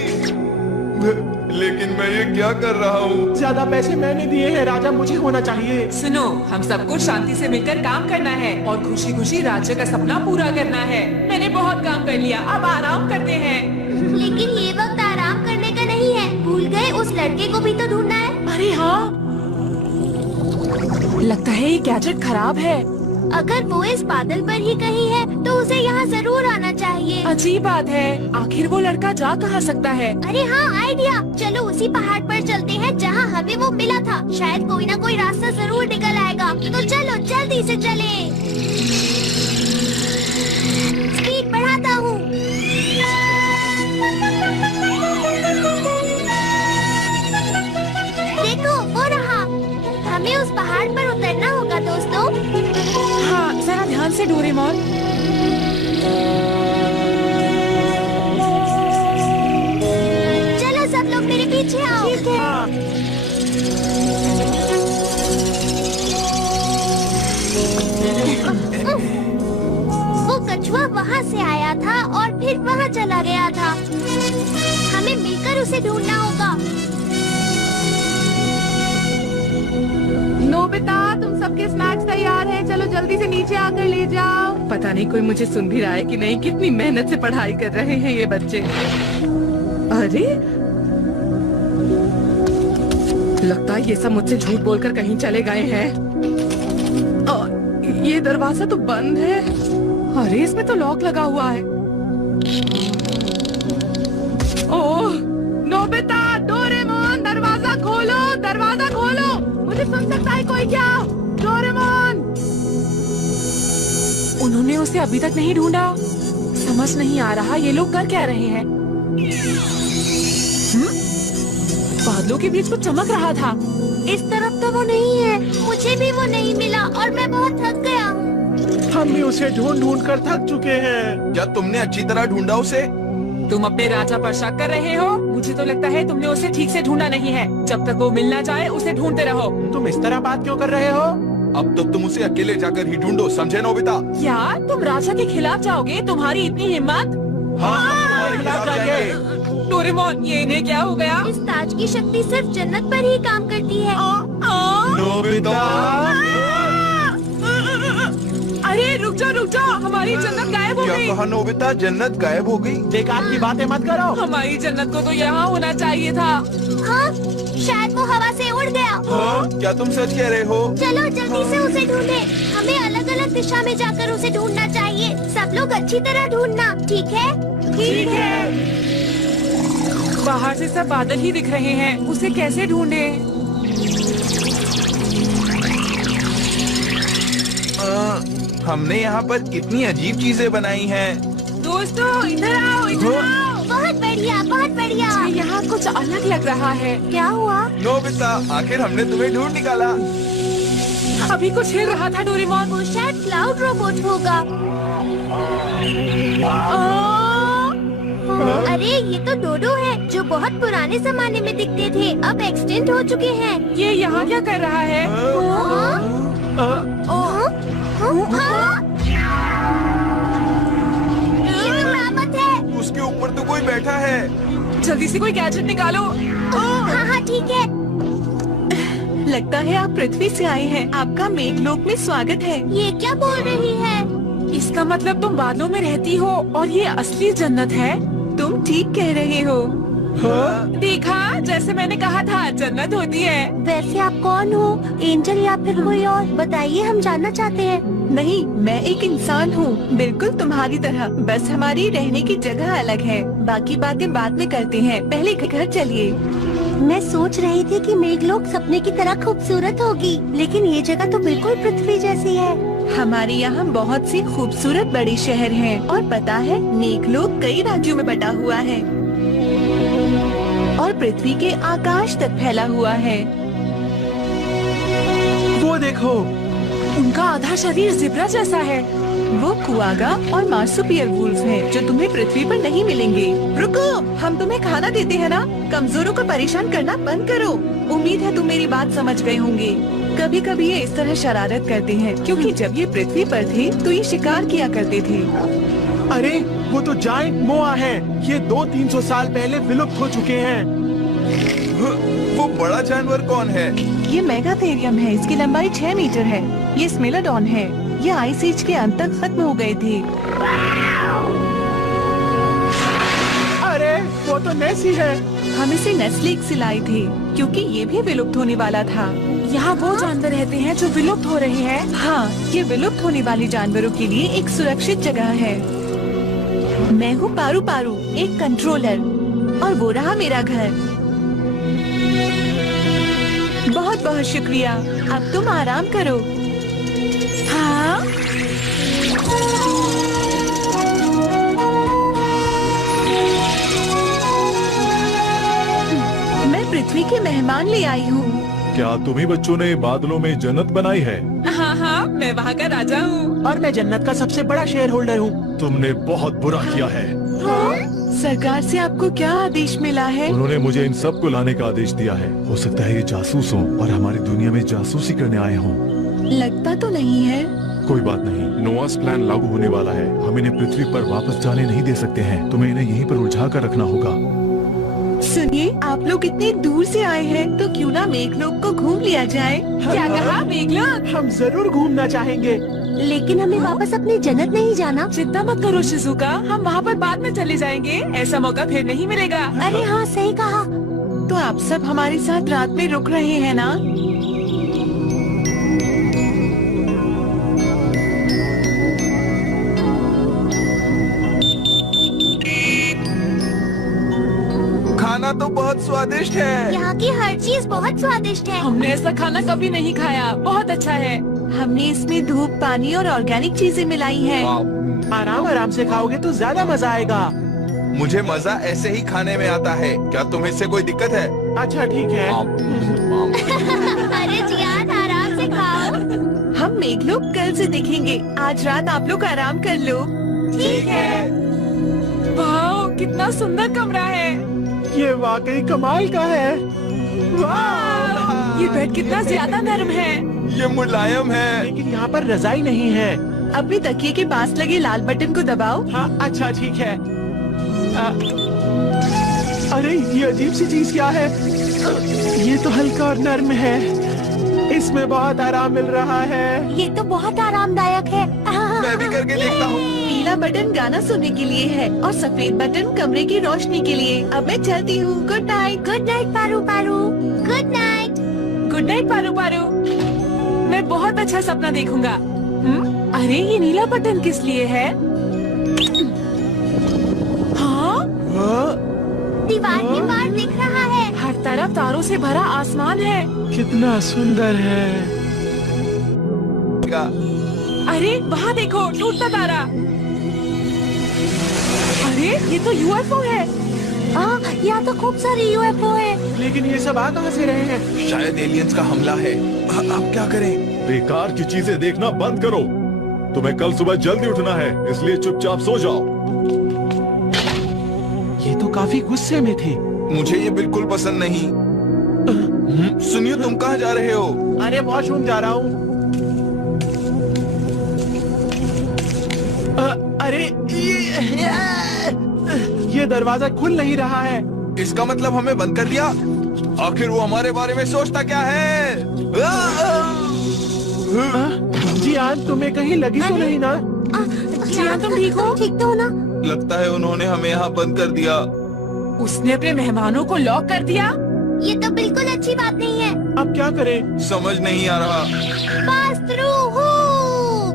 लेकिन मैं ये क्या कर रहा हूँ? ज्यादा पैसे मैंने दिए हैं, राजा मुझे होना चाहिए। सुनो, हम सबको शांति से मिलकर काम करना है और खुशी खुशी राज्य का सपना पूरा करना है। मैंने बहुत काम कर लिया, अब आराम करते हैं। लेकिन ये वक्त आराम करने का नहीं है। भूल गए, उस लड़के को भी तो ढूंढना है। अरे हाँ, लगता है ये गैजेट खराब है। अगर वो इस बादल पर ही कहीं है तो उसे यहाँ जरूर आना चाहिए। अजीब बात है, आखिर वो लड़का जा कहाँ सकता है? अरे हाँ, आइडिया। चलो उसी पहाड़ पर चलते हैं जहाँ हमें वो मिला था। शायद कोई ना कोई रास्ता जरूर निकल आएगा। तो चलो जल्दी से चलें। स्पीड बढ़ाता हूँ। देखो, वो रहा। हमें उस पहाड़ पर उतरना होगा दोस्तों। हाँ, जरा ध्यान से डोरेमोन। चलो सब लोग मेरे पीछे आओ। ठीक है। वो कछुआ वहाँ से आया था और फिर वहाँ चला गया था। हमें मिलकर उसे ढूंढना होगा। नोबिता, तुम सबके स्नैक्स तैयार हैं। चलो जल्दी से नीचे आकर ले जाओ। पता नहीं कोई मुझे सुन भी रहा है कि नहीं। कितनी मेहनत से पढ़ाई कर रहे हैं ये बच्चे। अरे, लगता है ये सब मुझसे झूठ बोलकर कहीं चले गए हैं। ये दरवाजा तो बंद है। अरे, इसमें तो लॉक लगा हुआ है। ओह, नोबिता, डोरेमोन, दरवाजा खोलो, दरवाजा खोलो। मुझे सुन सकता है कोई क्या? डोरेमोन! उन्होंने उसे अभी तक नहीं ढूंढा। समझ नहीं आ रहा ये लोग कर क्या रहे हैं। बादलों के बीच कुछ चमक रहा था। इस तरफ तो वो नहीं है, मुझे भी वो नहीं मिला और मैं बहुत थक गया हूँ। हम भी उसे ढूंढ ढूंढ कर थक चुके हैं। क्या तुमने अच्छी तरह ढूंढा उसे? तुम अपने राजा पर शक कर रहे हो? मुझे तो लगता है तुमने उसे ठीक से ढूंढा नहीं है। जब तक वो मिल ना जाए उसे ढूंढते रहो। तुम इस तरह बात क्यों कर रहे हो? अब तो तुम उसे अकेले जाकर ही ढूंढो, समझे नोबिता? क्या तुम राजा के खिलाफ जाओगे? तुम्हारी इतनी हिम्मत? हाँ, खिलाफ जाएंगे। डोरेमोन, ये इन्हें क्या हो गया? इस ताज की शक्ति सिर्फ जन्नत पर ही काम करती है। नोबिता! अरे रुक जाओ, हमारी जन्नत गायब हो क्या गई। कहा नोबिता? जन्नत गायब हो गई? बेकार की बातें मत करो। हमारी जन्नत को तो यहाँ होना चाहिए था। हाँ, शायद वो हवा से उड़ गया। हाँ? क्या तुम सच कह रहे हो? चलो जल्दी से उसे ढूंढे। हमें अलग अलग दिशा में जाकर उसे ढूंढना चाहिए। सब लोग अच्छी तरह ढूंढना, ठीक है? ठीक है। बाहर से सब बादल ही दिख रहे हैं, उसे कैसे ढूंढे? हमने यहाँ पर कितनी अजीब चीजें बनाई हैं। दोस्तों इधर आओ, इधर आओ। बहुत बढ़िया, बहुत बढ़िया। यहाँ कुछ अलग लग रहा है। क्या हुआ? नोबिता, आखिर हमने तुम्हें ढूंढ निकाला। अभी कुछ हिल रहा था डोरेमोन। वो शायद क्लाउड रोबोट होगा। अरे ये तो डोडो है, जो बहुत पुराने जमाने में दिखते थे, अब एक्सटेंट हो चुके हैं। ये यहाँ क्या कर रहा है? ये तो मेरामत है। उसके ऊपर तो कोई बैठा है। जल्दी से कोई गैजेट निकालो। हाँ ठीक है। लगता है आप पृथ्वी से आए हैं। आपका मेघलोक में स्वागत है। ये क्या बोल रही है? इसका मतलब तुम बादलों में रहती हो और ये असली जन्नत है। तुम ठीक कह रहे हो। देखा, जैसे मैंने कहा था, जन्नत होती है। वैसे आप कौन हो? एंजल या फिर कोई और? बताइए, हम जानना चाहते हैं। नहीं, मैं एक इंसान हूँ, बिल्कुल तुम्हारी तरह। बस हमारी रहने की जगह अलग है। बाकी बातें बाद में करते हैं, पहले घर चलिए। मैं सोच रही थी कि मेघलोक सपने की तरह खूबसूरत होगी, लेकिन ये जगह तो बिल्कुल पृथ्वी जैसी है। हमारे यहाँ बहुत सी खूबसूरत बड़े शहर हैं और पता है मेघलोक कई राज्यों में बटा हुआ है और पृथ्वी के आकाश तक फैला हुआ है। वो देखो, उनका आधा शरीर जिब्रा जैसा है। वो कुआगा और मार्सुपियल वुल्फ हैं, जो तुम्हें पृथ्वी पर नहीं मिलेंगे। रुको, हम तुम्हें खाना देते हैं ना। कमजोरों को परेशान करना बंद करो। उम्मीद है तुम मेरी बात समझ गए होंगे। कभी कभी ये इस तरह शरारत करते हैं, क्योंकि जब ये पृथ्वी पर थे तो ये शिकार किया करते थे। अरे वो तो जायंट मोआ है। ये 200-300 साल पहले विलुप्त हो चुके हैं। वो बड़ा जानवर कौन है? ये मेगाथेरियम है। इसकी लंबाई 6 मीटर है। ये स्मेलोडॉन है। ये आइस एज के अंत तक खत्म हो गए थे। अरे वो तो नेसी है। हम इसे नेस्लिक से लाए थे, क्योंकि ये भी विलुप्त होने वाला था। यहाँ वो जानवर रहते हैं जो विलुप्त हो रहे हैं। हाँ, ये विलुप्त होने वाले जानवरों के लिए एक सुरक्षित जगह है। मैं हूँ पारू पारू, एक कंट्रोलर, और वो रहा मेरा घर। बहुत बहुत शुक्रिया। अब तुम आराम करो। हाँ? मैं पृथ्वी के मेहमान ले आई हूँ। क्या तुम्ही बच्चों ने बादलों में जन्नत बनाई है? हाँ, मैं वहाँ का राजा हूँ। और मैं जन्नत का सबसे बड़ा शेयर होल्डर हूँ। तुमने बहुत बुरा किया है। सरकार से आपको क्या आदेश मिला है? उन्होंने मुझे इन सब को लाने का आदेश दिया है। हो सकता है ये जासूस हों और हमारी दुनिया में जासूसी करने आए हों। लगता तो नहीं है। कोई बात नहीं, नोआस प्लान लागू होने वाला है। हम इन्हें पृथ्वी पर वापस जाने नहीं दे सकते हैं। तुम्हें इन्हें यहीं पर उलझा कर रखना होगा। सुनिए, आप लोग इतने दूर से आए हैं, तो क्यों ना मेघलोक को घूम लिया जाए? क्या कहा मेघलोक? हम जरूर घूमना चाहेंगे, लेकिन हमें वापस अपनी जन्नत नहीं जाना। चिंता मत करो शिजुका, हम वहाँ पर बाद में चले जाएंगे। ऐसा मौका फिर नहीं मिलेगा। अरे हाँ, सही कहा। तो आप सब हमारे साथ रात में रुक रहे हैं ना? खाना तो बहुत स्वादिष्ट है। यहाँ की हर चीज बहुत स्वादिष्ट है। हमने ऐसा खाना कभी नहीं खाया। बहुत अच्छा है। हमने इसमें धूप, पानी और ऑर्गेनिक चीजें मिलाई हैं। आराम आराम से खाओगे तो ज्यादा मजा आएगा। मुझे मजा ऐसे ही खाने में आता है। क्या तुम्हें इससे कोई दिक्कत है? अच्छा ठीक है। अरे जियान आराम से खाओ। हम मेघलोक कल से देखेंगे। आज रात आप लोग आराम कर लो। ठीक है। वाह, कितना सुंदर कमरा है। ये वाकई कमाल का है। ये बेड कितना ज्यादा नरम है। ये मुलायम है। लेकिन यहाँ पर रजाई नहीं है। अब भी तकिए के पास लगे लाल बटन को दबाओ। हाँ अच्छा ठीक है। अरे ये अजीब सी चीज क्या है? ये तो हल्का और नर्म है। इसमें बहुत आराम मिल रहा है। ये तो बहुत आरामदायक है। मैं भी करके देखता हूँ। पीला बटन गाना सुनने के लिए है और सफेद बटन कमरे की रोशनी के लिए। अब मैं चलती हूँ। Good night. Good night Paru Paru. Good night. Good night Paru Paru. मैं बहुत अच्छा सपना देखूंगा। अरे ये नीला बटन किस लिए है? हाँ, दीवार के पार दिख रहा है। हर तरफ तारों से भरा आसमान है। कितना सुंदर है। अरे वहाँ देखो, टूटता तारा। अरे ये तो यूएफओ है। यहाँ तो खूब सारी यूएफओ है। लेकिन ये सब आ कहाँ से रहे हैं? शायद एलियंस का हमला है। अब क्या करें? बेकार की चीजें देखना बंद करो। तुम्हें कल सुबह जल्दी उठना है, इसलिए चुपचाप सो जाओ। ये तो काफी गुस्से में थे। मुझे ये बिल्कुल पसंद नहीं। सुनिए, तुम कहाँ जा रहे हो? अरे वॉशरूम जा रहा हूँ। अरे ये दरवाजा खुल नहीं रहा है। इसका मतलब हमें बंद कर दिया? आखिर वो हमारे बारे में सोचता क्या है? जियान, तुम्हें कहीं लगी तो नहीं ना? जियान, तुम ठीक हो? ठीक तो हो ना? लगता है उन्होंने हमें यहाँ बंद कर दिया। उसने अपने मेहमानों को लॉक कर दिया। ये तो बिल्कुल अच्छी बात नहीं है। अब क्या करें? समझ नहीं आ रहा। Pass through hoop.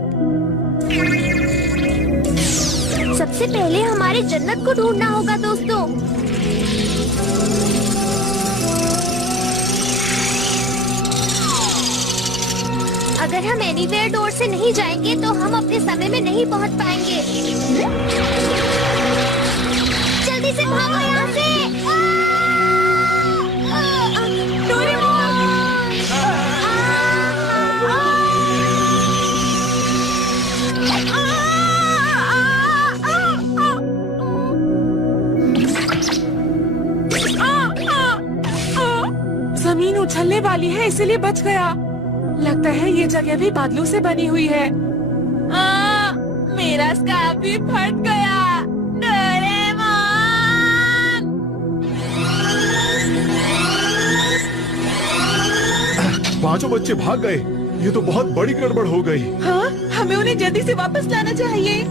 सबसे पहले हमारे जन्नत को ढूंढना होगा दोस्तों। अगर हम एनीवेयर डोर से नहीं जाएंगे तो हम अपने समय में नहीं पहुंच पाएंगे। जल्दी से भागो यहाँ से। जमीन उछलने वाली है, इसीलिए बच गया। लगता है ये जगह भी बादलों से बनी हुई है। मेरा स्कार्फ भी फट गया। डोरेमोन! पांचों बच्चे भाग गए। ये तो बहुत बड़ी गड़बड़ हो गई। हाँ, हमें उन्हें जल्दी से वापस लाना चाहिए।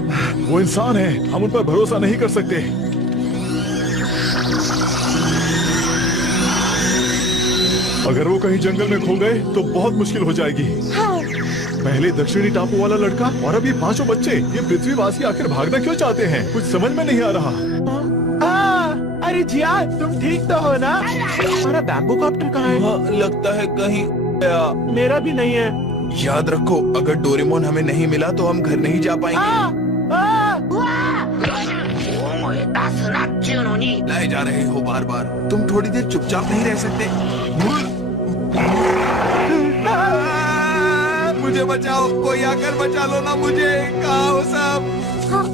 वो इंसान है, हम उन पर भरोसा नहीं कर सकते। अगर वो कहीं जंगल में खो गए तो बहुत मुश्किल हो जाएगी। हाँ। पहले दक्षिणी टापू वाला लड़का और अब ये पांचों बच्चे। ये पृथ्वीवासी आखिर भागना क्यों चाहते हैं? कुछ समझ में नहीं आ रहा। अरे जियान, तुम ठीक तो हो ना? हमारा बैम्बू कॉप्टर कहाँ है? हाँ, लगता है कहीं गया। मेरा भी नहीं है। याद रखो, अगर डोरेमोन हमें नहीं मिला तो हम घर नहीं जा पाएंगे। लाए जा रहे हो बार बार। तुम थोड़ी देर चुपचाप नहीं रह सकते? मुझे बचाओ, कोई आकर बचा लो ना मुझे। कहाँ हो सब? हाँ,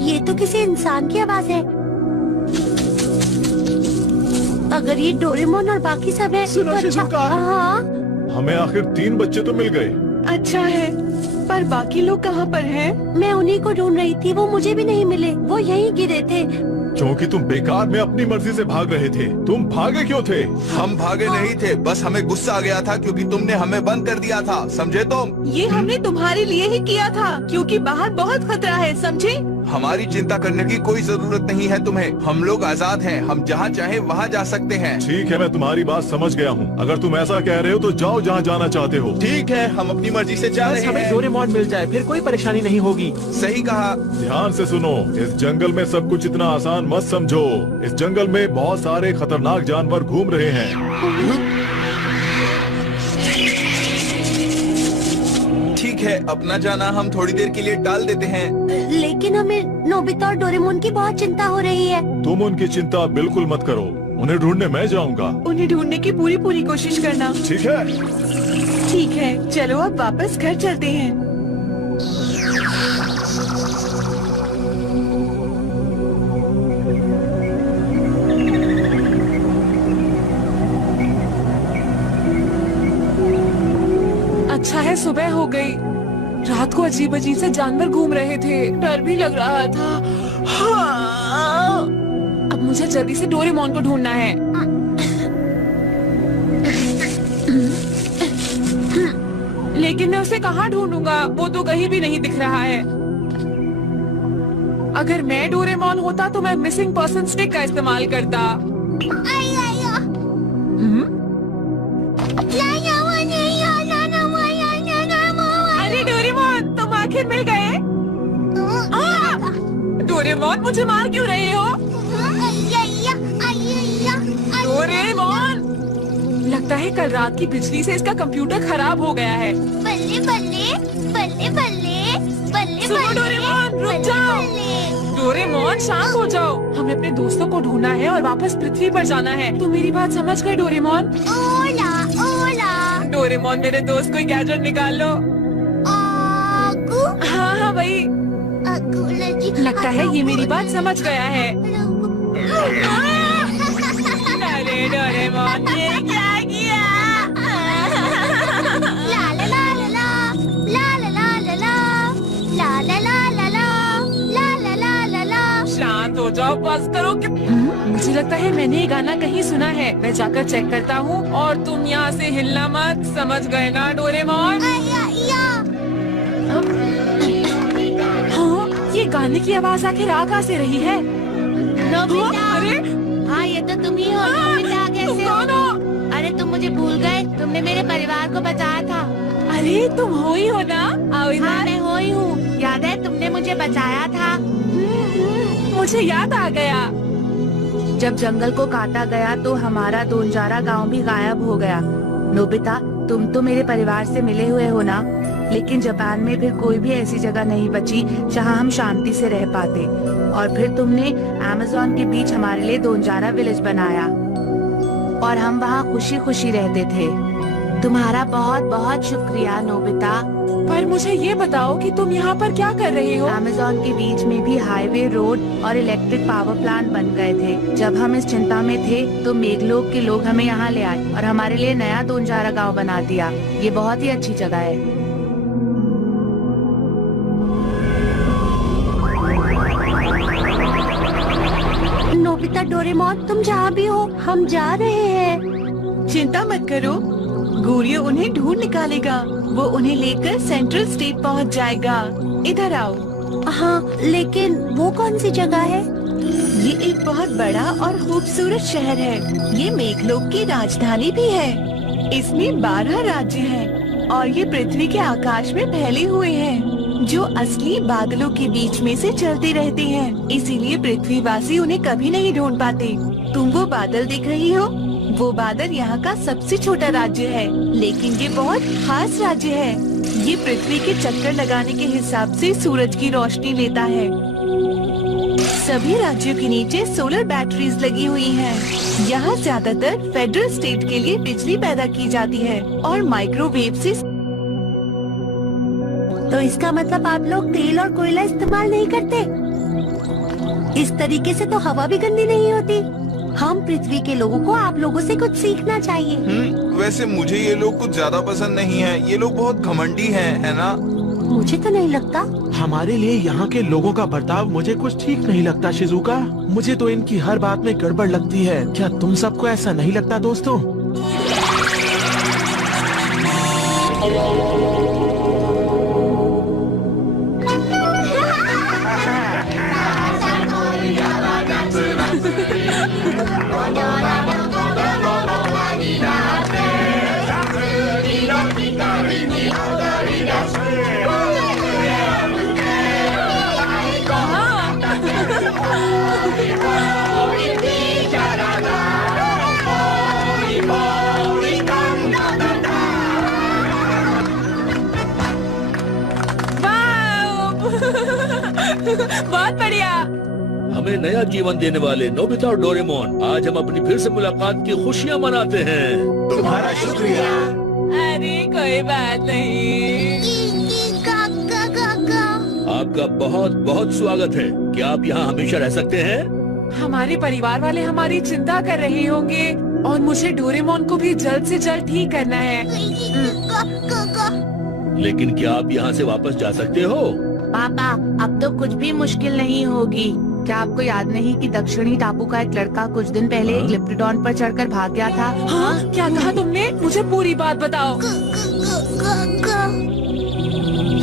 ये तो किसी इंसान की आवाज है। अगर ये डोरेमोन और बाकी सब है सुनो तो शिजुका। हाँ, हमें आखिर 3 बच्चे तो मिल गए। अच्छा है, पर बाकी लोग कहाँ पर हैं? मैं उन्हीं को ढूंढ रही थी। वो मुझे भी नहीं मिले। वो यहीं गिरे थे। क्योंकि तुम बेकार में अपनी मर्जी से भाग रहे थे। तुम भागे क्यों थे? हम भागे नहीं थे, बस हमें गुस्सा आ गया था क्योंकि तुमने हमें बंद कर दिया था। समझे तुम? ये हमने तुम्हारे लिए ही किया था, क्योंकि बाहर बहुत खतरा है, समझे? हमारी चिंता करने की कोई जरूरत नहीं है तुम्हें। हम लोग आजाद हैं, हम जहाँ चाहे वहाँ जा सकते हैं। ठीक है, मैं तुम्हारी बात समझ गया हूँ। अगर तुम ऐसा कह रहे हो तो जाओ जहाँ जाना चाहते हो। ठीक है, हम अपनी मर्जी से जा बस रहे हमें हैं। डोरेमोन मिल जाए, फिर कोई परेशानी नहीं होगी। सही कहा। ध्यान से सुनो, इस जंगल में सब कुछ इतना आसान मत समझो। इस जंगल में बहुत सारे खतरनाक जानवर घूम रहे हैं। ठीक है, अपना जाना हम थोड़ी देर के लिए टाल देते हैं। लेकिन हमें नोबिता और डोरेमोन की बहुत चिंता हो रही है। तुम उनकी चिंता बिल्कुल मत करो, उन्हें ढूंढने मैं जाऊंगा। उन्हें ढूंढने की पूरी कोशिश करना। ठीक है। ठीक है, चलो अब वापस घर चलते हैं। अच्छा है सुबह हो गई। रात को अजीब अजीब से जानवर घूम रहे थे, डर भी लग रहा था। हाँ। अब मुझे जल्दी से डोरेमोन को ढूंढना है। लेकिन मैं उसे कहाँ ढूंढूंगा, वो तो कहीं भी नहीं दिख रहा है। अगर मैं डोरेमोन होता तो मैं मिसिंग पर्सन स्टिक का इस्तेमाल करता। अरे डोरेमोन, तुम आखिर मिल गए। डोरेमोन, मुझे मार क्यों रहे हो? डोरेमोन, लगता है कल रात की बिजली से इसका कंप्यूटर खराब हो गया है। बल्ले बल्ले बल्ले बल्ले बल्ले। सुनो डोरेमोन, रुक जाओ। डोरेमोन, शांत हो जाओ। हमें अपने दोस्तों को ढूंढना है और वापस पृथ्वी पर जाना है। तुम मेरी बात समझ गए डोरेमोन? ओला ओला। डोरेमोन, मेरे दोस्त कोई गैजेट निकाल लो। हाँ वही। लगता है ये मेरी बात समझ गया है। अरे डोरेमोन, ये क्या किया? ला ला ला ला ला ला ला ला ला ला ला ला ला ला ला ला ला ला। शांत हो जाओ, बस करो कि मुझे लगता है मैंने ये गाना कहीं सुना है। मैं जाकर चेक करता हूँ और तुम यहाँ से हिलना मत, समझ गए ना डोरेमोन? हाँ, ये गाने की आवाज आखिर आ कहाँ से रही है? अरे हाँ, ये तो तुम ही हो। नोबिता कैसे हो? अरे तुम मुझे भूल गए? तुमने मेरे परिवार को बचाया था। अरे तुम हो ही हो ना? आओ इधर। हाँ, मैं हो ही हूँ। याद है तुमने मुझे बचाया था? मुझे याद आ गया। जब जंगल को काटा गया तो हमारा दोनजारा गांव भी गायब हो गया। नोबिता, तुम तो मेरे परिवार से मिले हुए हो ना? लेकिन जापान में फिर कोई भी ऐसी जगह नहीं बची जहां हम शांति से रह पाते। और फिर तुमने अमेज़न के बीच हमारे लिए दोनजारा विलेज बनाया और हम वहां खुशी खुशी रहते थे। तुम्हारा बहुत बहुत शुक्रिया नोबिता। पर मुझे ये बताओ कि तुम यहाँ पर क्या कर रहे हो? अमेज़न के बीच में भी हाईवे, रोड और इलेक्ट्रिक पावर प्लांट बन गए थे। जब हम इस चिंता में थे तो मेघलोक के लोग हमें यहाँ ले आए और हमारे लिए नया दोनजारा गांव बना दिया। ये बहुत ही अच्छी जगह है। नोबिता, डोरेमोन, तुम जहाँ भी हो, हम जा रहे हैं। चिंता मत करो, गुरियो उन्हें ढूंढ निकालेगा। वो उन्हें लेकर सेंट्रल स्टेट पहुंच जाएगा। इधर आओ। हाँ, लेकिन वो कौन सी जगह है? ये एक बहुत बड़ा और खूबसूरत शहर है। ये मेघलोक की राजधानी भी है। इसमें 12 राज्य हैं और ये पृथ्वी के आकाश में फैले हुए हैं, जो असली बादलों के बीच में से चलते रहते हैं। इसीलिए पृथ्वीवासी उन्हें कभी नहीं ढूंढ पाते। तुम वो बादल देख रही हो? वो बादल यहाँ का सबसे छोटा राज्य है, लेकिन ये बहुत खास राज्य है। ये पृथ्वी के चक्कर लगाने के हिसाब से सूरज की रोशनी लेता है। सभी राज्यों के नीचे सोलर बैटरीज लगी हुई हैं। यहाँ ज्यादातर फेडरल स्टेट के लिए बिजली पैदा की जाती है और माइक्रोवेव से। तो इसका मतलब आप लोग तेल और कोयला इस्तेमाल नहीं करते? इस तरीके से तो हवा भी गंदी नहीं होती। हम पृथ्वी के लोगों को आप लोगों से कुछ सीखना चाहिए। वैसे मुझे ये लोग कुछ ज्यादा पसंद नहीं है। ये लोग बहुत घमंडी हैं, है ना? मुझे तो नहीं लगता। हमारे लिए यहाँ के लोगों का बर्ताव मुझे कुछ ठीक नहीं लगता शिजुका। मुझे तो इनकी हर बात में गड़बड़ लगती है। क्या तुम सबको ऐसा नहीं लगता दोस्तों? बहुत बढ़िया। हमें नया जीवन देने वाले नोबिता और डोरेमोन, आज हम अपनी फिर से मुलाकात की खुशियाँ मनाते हैं। तुम्हारा शुक्रिया। अरे कोई बात नहीं। काका काका। आपका बहुत बहुत स्वागत है। क्या आप यहाँ हमेशा रह सकते हैं? हमारे परिवार वाले हमारी चिंता कर रहे होंगे और मुझे डोरेमोन को भी जल्द से जल्द ठीक करना है। लेकिन क्या आप यहाँ से वापस जा सकते हो? पापा, अब तो कुछ भी मुश्किल नहीं होगी। क्या आपको याद नहीं कि दक्षिणी टापू का एक लड़का कुछ दिन पहले एक लिप्टोन पर चढ़कर भाग गया था? हाँ, क्या कहा तुमने? मुझे पूरी बात बताओ।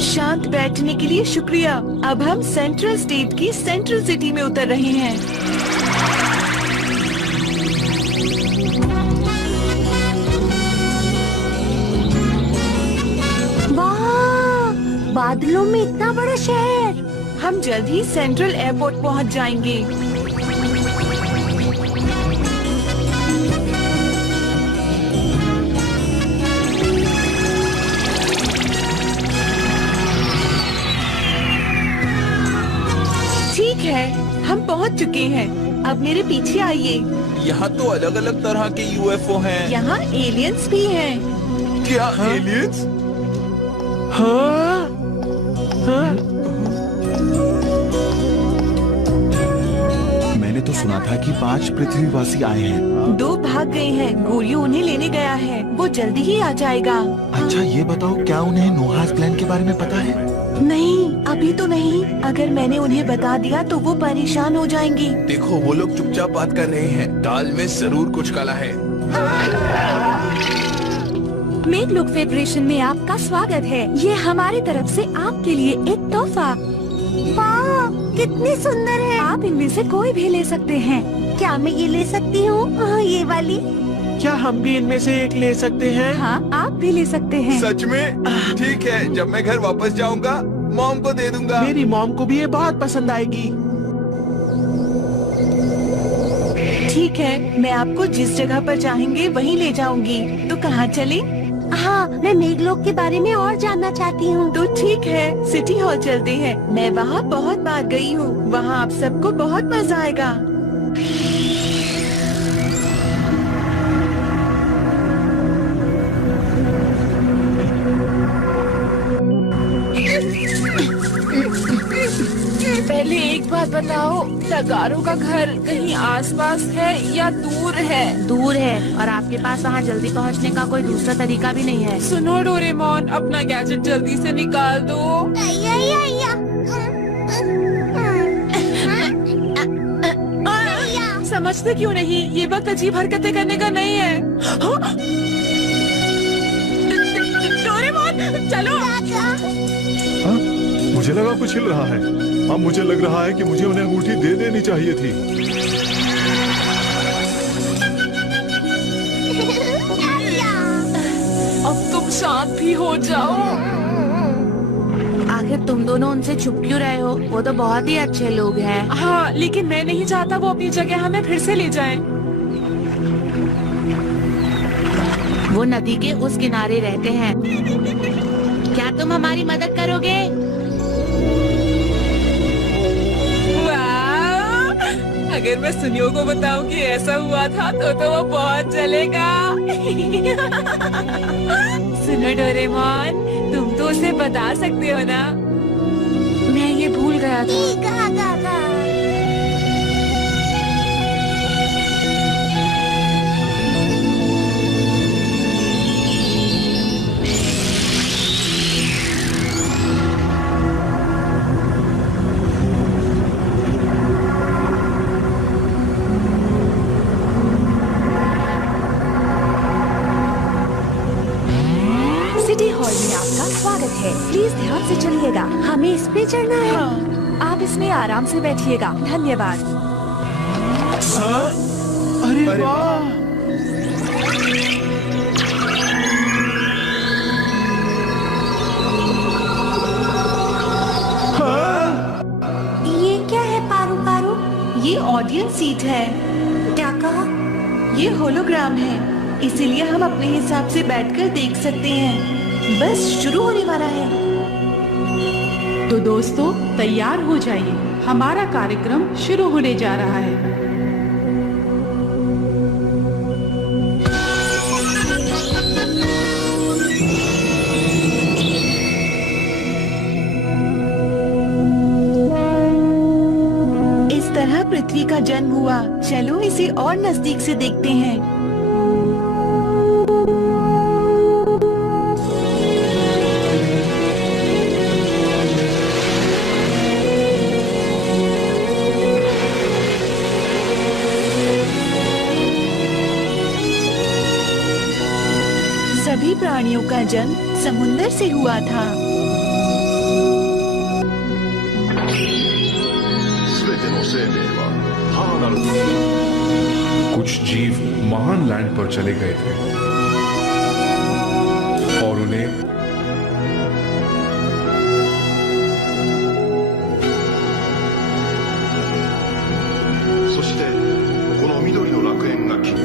शांत बैठने के लिए शुक्रिया। अब हम सेंट्रल स्टेट की सेंट्रल सिटी में उतर रहे हैं। वाह, बादलों में इतना बड़ा शहर। हम जल्द ही सेंट्रल एयरपोर्ट पहुंच जाएंगे। ठीक है, हम पहुंच चुके हैं। अब मेरे पीछे आइए। यहाँ तो अलग अलग तरह के यूएफओ हैं। यहाँ एलियंस भी हैं। क्या एलियंस? हाँ? हाँ? मैंने तो सुना था कि 5 पृथ्वीवासी आए हैं। 2 भाग गए हैं। गोरियो उन्हें लेने गया है। वो जल्दी ही आ जाएगा। अच्छा ये बताओ, क्या उन्हें नोहास प्लान के बारे में पता है? नहीं, अभी तो नहीं। अगर मैंने उन्हें बता दिया तो वो परेशान हो जाएंगी। देखो वो लोग चुपचाप बात कर रहे हैं। दाल में जरूर कुछ काला है। मेघलोक फेडरेशन में आपका स्वागत है। ये हमारी तरफ से आपके लिए एक तोहफा। वाह, कितनी सुंदर है। आप इनमें से कोई भी ले सकते हैं। क्या मैं ये ले सकती हूँ? ये वाली? क्या हम भी इनमें से एक ले सकते हैं? हाँ, आप भी ले सकते हैं। सच में? ठीक है, जब मैं घर वापस जाऊंगा मॉम को दे दूंगा। मेरी मॉम को भी ये बहुत पसंद आएगी। ठीक है, मैं आपको जिस जगह पर चाहेंगे वहीं ले जाऊंगी। तो कहाँ चले? हाँ, मैं मेघलोक के बारे में और जानना चाहती हूँ। तो ठीक है, सिटी हॉल चलते हैं। मैं वहाँ बहुत बार गई हूँ। वहाँ आप सबको बहुत मजा आएगा। पहले एक बात बताओ, तगारों का घर कहीं आसपास है या दूर है? दूर है और आपके पास वहाँ जल्दी पहुँचने का कोई दूसरा तरीका भी नहीं है। सुनो डोरेमोन, अपना गैजेट जल्दी से निकाल दो। समझते क्यों नहीं? ये वक्त अजीब हरकतें करने का नहीं है। हाँ? डोरेमोन, चलो। हाँ? मुझे लगा कुछ हिल रहा है। अब मुझे लग रहा है कि मुझे उन्हें अंगूठी दे देनी चाहिए थी। अब तुम शांत भी हो जाओ। आखिर तुम दोनों उनसे छुप क्यों रहे हो? वो तो बहुत ही अच्छे लोग हैं। हाँ, लेकिन मैं नहीं चाहता वो अपनी जगह हमें फिर से ले जाएं। वो नदी के उस किनारे रहते हैं। क्या तुम हमारी मदद करोगे? अगर मैं सुनियो को बताऊं कि ऐसा हुआ था तो वो बहुत जलेगा। सुनो डोरेमोन, तुम तो उसे बता सकते हो ना? मैं ये भूल गया था। प्लीज ध्यान से चलिएगा। हमें इस पे चढ़ना है। हाँ। आप इसमें आराम से बैठिएगा। धन्यवाद। अरे वाह! ये क्या है पारू पारू? ये ऑडियंस सीट है। क्या कहा? ये होलोग्राम है, इसीलिए हम अपने हिसाब से बैठकर देख सकते हैं। बस शुरू होने वाला है। तो दोस्तों तैयार हो जाइए, हमारा कार्यक्रम शुरू होने जा रहा है। इस तरह पृथ्वी का जन्म हुआ। चलो इसे और नजदीक से देखते हैं। सभी प्राणियों का जन्म समुद्र से हुआ था। कुछ जीव महान लैंड पर चले गए थे और उन्हें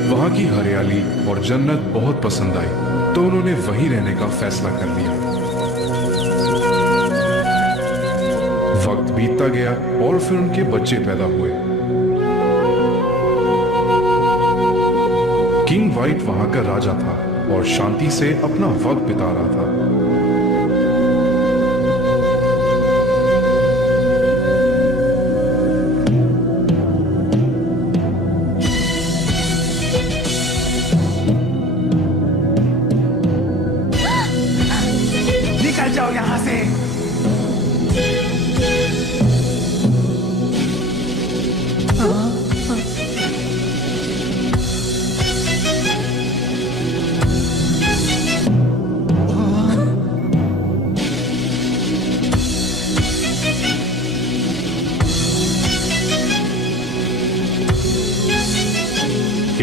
वहां की हरियाली और जन्नत बहुत पसंद आई, तो उन्होंने वहीं रहने का फैसला कर लिया। वक्त बीतता गया और फिर उनके बच्चे पैदा हुए। किंग वाइट वहां का राजा था और शांति से अपना वक्त बिता रहा था। निकल जाओ यहाँ से।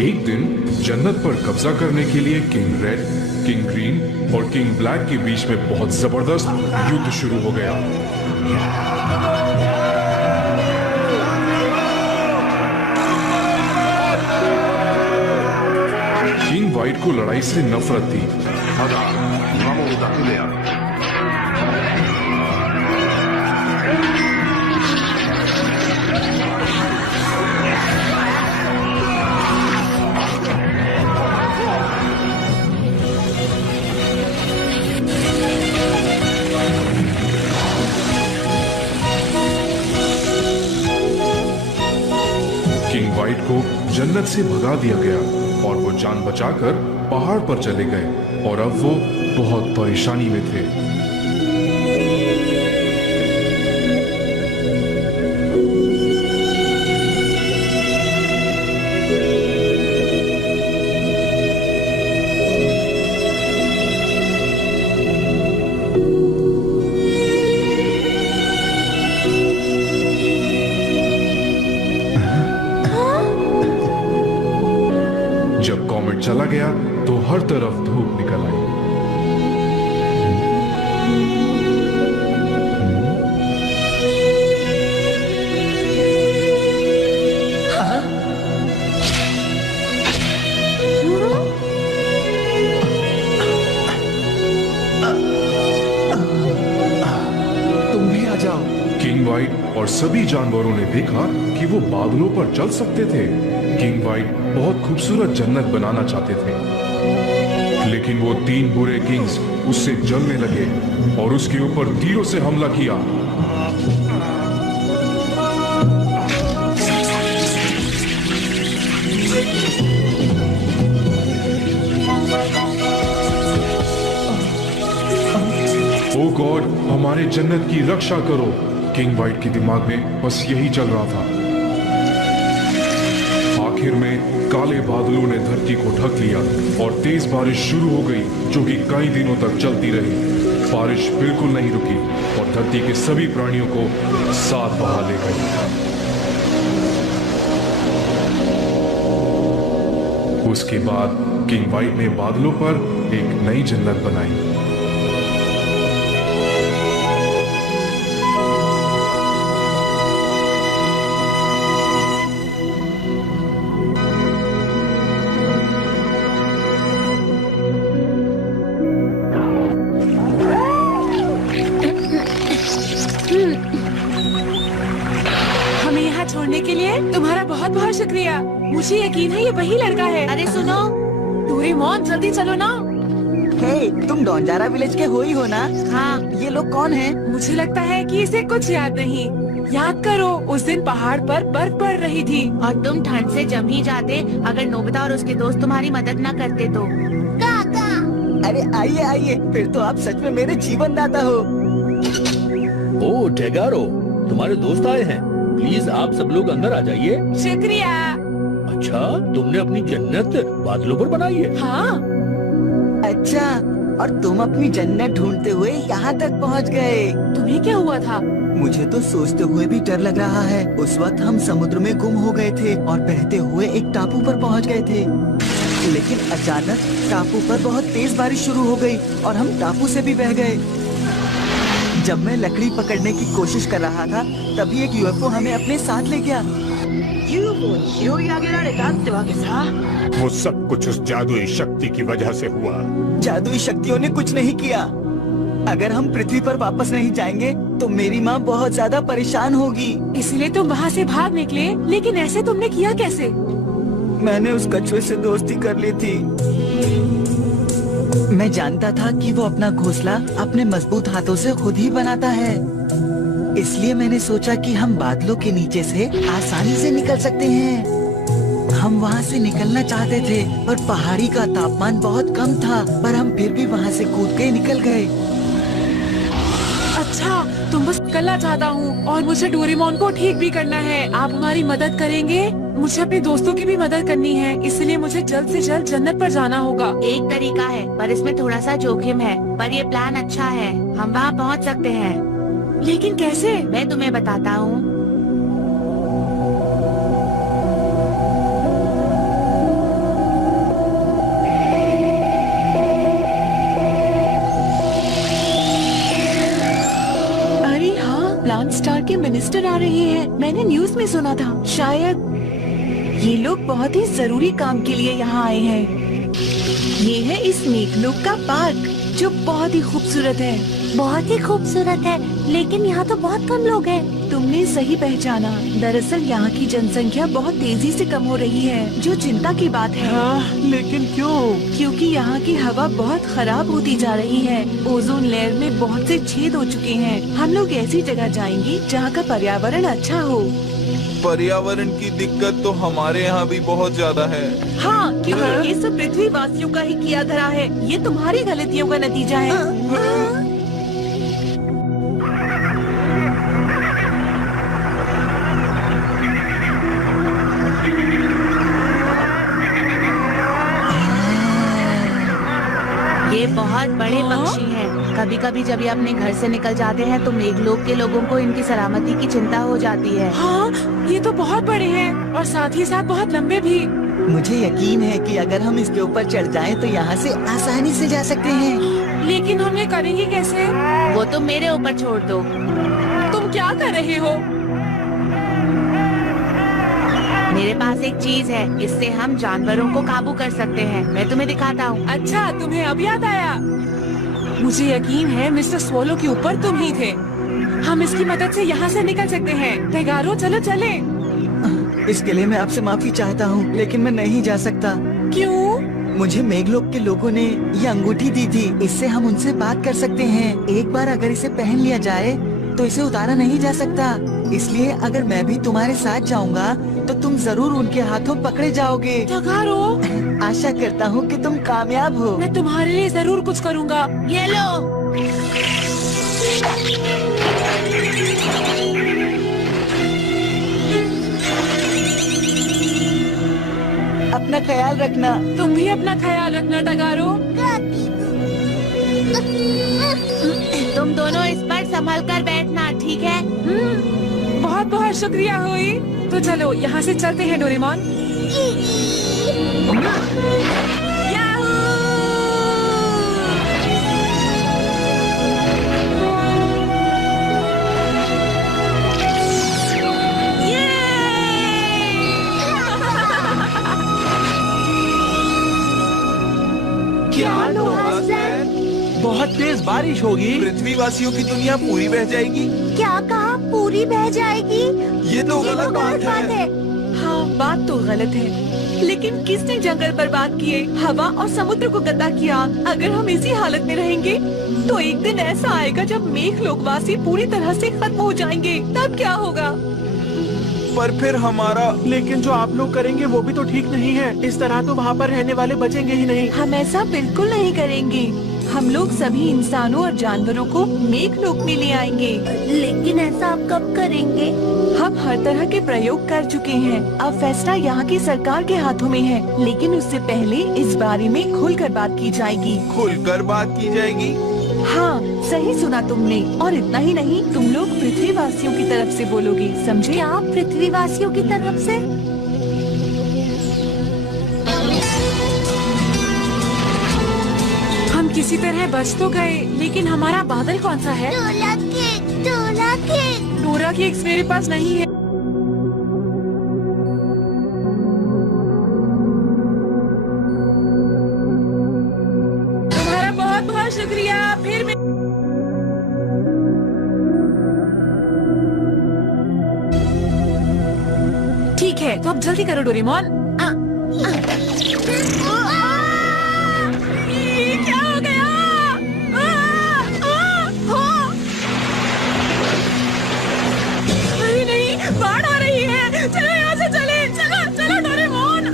एक दिन जन्नत पर कब्जा करने के लिए किंग रेड, किंग ग्रीन और किंग ब्लैक के बीच में बहुत जबरदस्त युद्ध शुरू हो गया। किंग वाइट को लड़ाई से नफरत थी। किंग वाइट को जन्नत से भगा दिया गया और वो जान बचाकर पहाड़ पर चले गए और अब वो बहुत परेशानी में थे। जब कॉमेट चला गया तो हर तरफ धूप निकल आई। तुम भी आ जाओ। किंग वाइट और सभी जानवरों ने देखा कि वो बादलों पर चल सकते थे। किंग वाइट बहुत खूबसूरत जन्नत बनाना चाहते थे, लेकिन वो तीन बुरे किंग्स उससे जलने लगे और उसके ऊपर तीरों से हमला किया। ओ गॉड, हमारे जन्नत की रक्षा करो। किंग वाइट के दिमाग में बस यही चल रहा था। आखिर में काले बादलों ने धरती को ढक लिया और तेज बारिश शुरू हो गई, जो कि कई दिनों तक चलती रही। बारिश बिल्कुल नहीं रुकी और धरती के सभी प्राणियों को साथ बहा ले गई। उसके बाद किंग वाइट ने बादलों पर एक नई जन्नत बनाई। हैं। तुम्हारा बहुत बहुत शुक्रिया। मुझे यकीन है ये वही लड़का है। अरे सुनो, डोरेमोन जल्दी चलो ना। हे, तुम डोंजारा विलेज के हो ही हो ना? हाँ। ये लोग कौन हैं? मुझे लगता है कि इसे कुछ याद नहीं। याद करो, उस दिन पहाड़ पर बर्फ पड़ रही थी। और तुम ठंड से जम ही जाते अगर नोबिता और उसके दोस्त तुम्हारी मदद न करते तो। काका। अरे आइए आइए, फिर तो आप सच में मेरे जीवन दाता हो। ओ टेगारो, तुम्हारे दोस्त आए हैं। प्लीज आप सब लोग अंदर आ जाइए। शुक्रिया। अच्छा, तुमने अपनी जन्नत बादलों पर बनाई है? हाँ। अच्छा, और तुम अपनी जन्नत ढूंढते हुए यहाँ तक पहुँच गए। तुम्हें क्या हुआ था? मुझे तो सोचते हुए भी डर लग रहा है। उस वक्त हम समुद्र में गुम हो गए थे और बहते हुए एक टापू पर पहुँच गए थे। लेकिन अचानक टापू पर बहुत तेज बारिश शुरू हो गई और हम टापू से भी बह गए। जब मैं लकड़ी पकड़ने की कोशिश कर रहा था, तभी एक यूएफओ हमें अपने साथ ले गया। वो सब कुछ उस जादुई शक्ति की वजह से हुआ। जादुई शक्तियों ने कुछ नहीं किया। अगर हम पृथ्वी पर वापस नहीं जाएंगे तो मेरी माँ बहुत ज्यादा परेशान होगी। इसलिए तुम वहाँ से भाग निकले, लेकिन ऐसे तुमने किया कैसे? मैंने उस कछुए से दोस्ती कर ली थी। मैं जानता था कि वो अपना घोंसला अपने मजबूत हाथों से खुद ही बनाता है। इसलिए मैंने सोचा कि हम बादलों के नीचे से आसानी से निकल सकते हैं। हम वहाँ से निकलना चाहते थे, पर पहाड़ी का तापमान बहुत कम था, पर हम फिर भी वहाँ से कूद के निकल गए। अच्छा, तुम बस निकलना चाहता हूँ और मुझे डोरेमोन को ठीक भी करना है। आप हमारी मदद करेंगे? मुझे अपने दोस्तों की भी मदद करनी है, इसलिए मुझे जल्द से जल्द जन्नत पर जाना होगा। एक तरीका है, पर इसमें थोड़ा सा जोखिम है, पर ये प्लान अच्छा है। हम वहाँ पहुँच सकते हैं। लेकिन कैसे? मैं तुम्हें बताता हूँ। अरे हाँ, प्लान स्टार के मिनिस्टर आ रहे हैं। मैंने न्यूज में सुना था। शायद ये लोग बहुत ही जरूरी काम के लिए यहाँ आए हैं। ये है इस मेघलोक का पार्क, जो बहुत ही खूबसूरत है। बहुत ही खूबसूरत है, लेकिन यहाँ तो बहुत कम लोग हैं। तुमने सही पहचाना। दरअसल यहाँ की जनसंख्या बहुत तेजी से कम हो रही है, जो चिंता की बात है। हाँ, लेकिन क्यों? क्योंकि यहाँ की हवा बहुत खराब होती जा रही है। ओजोन लेयर में बहुत से छेद हो चुके हैं। हम लोग ऐसी जगह जाएंगे जहाँ का पर्यावरण अच्छा हो। पर्यावरण की दिक्कत तो हमारे यहाँ भी बहुत ज्यादा है। हाँ, क्योंकि ये सब पृथ्वी वासियों का ही किया धरा है। ये तुम्हारी गलतियों का नतीजा है। ये बहुत बड़े पक्षी हैं। कभी कभी जब ये अपने घर से निकल जाते हैं तो मेघलोक के लोगों को इनकी सलामती की चिंता हो जाती है। हाँ, ये तो बहुत बड़े हैं और साथ ही साथ बहुत लंबे भी। मुझे यकीन है कि अगर हम इसके ऊपर चढ़ जाएं तो यहाँ से आसानी से जा सकते हैं। लेकिन हम ये करेंगे कैसे? वो तुम मेरे ऊपर छोड़ दो। तुम क्या कर रहे हो? मेरे पास एक चीज है, इससे हम जानवरों को काबू कर सकते हैं। मैं तुम्हें दिखाता हूँ। अच्छा, तुम्हें अब याद आया। मुझे यकीन है मिस्टर स्वोलो के ऊपर तुम ही थे। हम इसकी मदद से यहाँ से निकल सकते हैं। टेगारो, चलो चले। इसके लिए मैं आपसे माफी चाहता हूँ, लेकिन मैं नहीं जा सकता। क्यों? मुझे मेघलोक के लोगों ने ये अंगूठी दी थी। इससे हम उनसे बात कर सकते हैं। एक बार अगर इसे पहन लिया जाए तो इसे उतारा नहीं जा सकता। इसलिए अगर मैं भी तुम्हारे साथ जाऊंगा तो तुम जरूर उनके हाथों पकड़े जाओगे। टेगारो, आशा करता हूँ कि तुम कामयाब हो। मैं तुम्हारे लिए जरूर कुछ करूँगा। ये लो। अपना ख्याल रखना। तुम भी अपना ख्याल रखना टेगारो। तुम दोनों इस पर संभल कर बैठना, ठीक है? बहुत बहुत शुक्रिया हुई। तो चलो यहाँ से चलते हैं डोरेमोन। क्या लो? बहुत तेज बारिश होगी। पृथ्वीवासियों की दुनिया पूरी बह जाएगी। क्या कहा? पूरी बह जाएगी? ये तो ये गलत बात है। हाँ, बात तो गलत है, लेकिन किसने जंगल बर्बाद किए, हवा और समुद्र को गंदा किया? अगर हम इसी हालत में रहेंगे तो एक दिन ऐसा आएगा जब मेघ लोकवासी पूरी तरह से खत्म हो जाएंगे। तब क्या होगा? पर फिर हमारा। लेकिन जो आप लोग करेंगे वो भी तो ठीक नहीं है। इस तरह तो वहाँ पर रहने वाले बचेंगे ही नहीं। हम ऐसा बिल्कुल नहीं करेंगे। हम लोग सभी इंसानों और जानवरों को मेघ लोक में ले आएंगे। लेकिन ऐसा आप कब करेंगे? हम हर तरह के प्रयोग कर चुके हैं। अब फैसला यहाँ की सरकार के हाथों में है, लेकिन उससे पहले इस बारे में खुलकर बात की जाएगी। खुलकर बात की जाएगी? हाँ, सही सुना तुमने। और इतना ही नहीं, तुम लोग पृथ्वीवासियों की तरफ से बोलोगे, समझे? क्या पृथ्वीवासियों की तरफ से? हम किसी तरह बच तो गए, लेकिन हमारा बादल कौन सा है? डोला केक, डोला केक। डोरा केक्स मेरे पास नहीं है। तुम्हारा बहुत बहुत शुक्रिया। फिर मैं ठीक है, तो अब जल्दी करो डोरेमोन। क्या हो गया? अरे नहीं, बाढ़ आ रही है। चलो यहाँ से चले। चलो चलो डोरेमोन।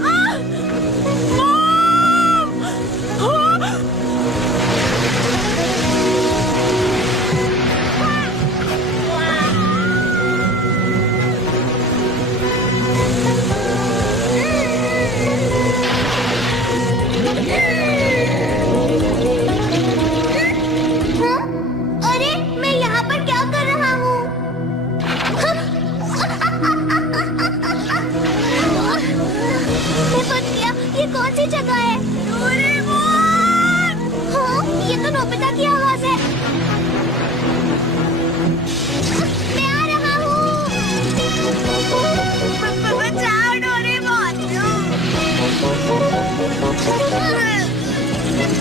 अरे मैं यहाँ पर क्या कर रहा हूँ? मैं बच गया। ये कौन सी जगह है? हाँ, ये तो नोबिता की आवाज है। मैं आ रहा हूँ। बचाओ डोरेमोन।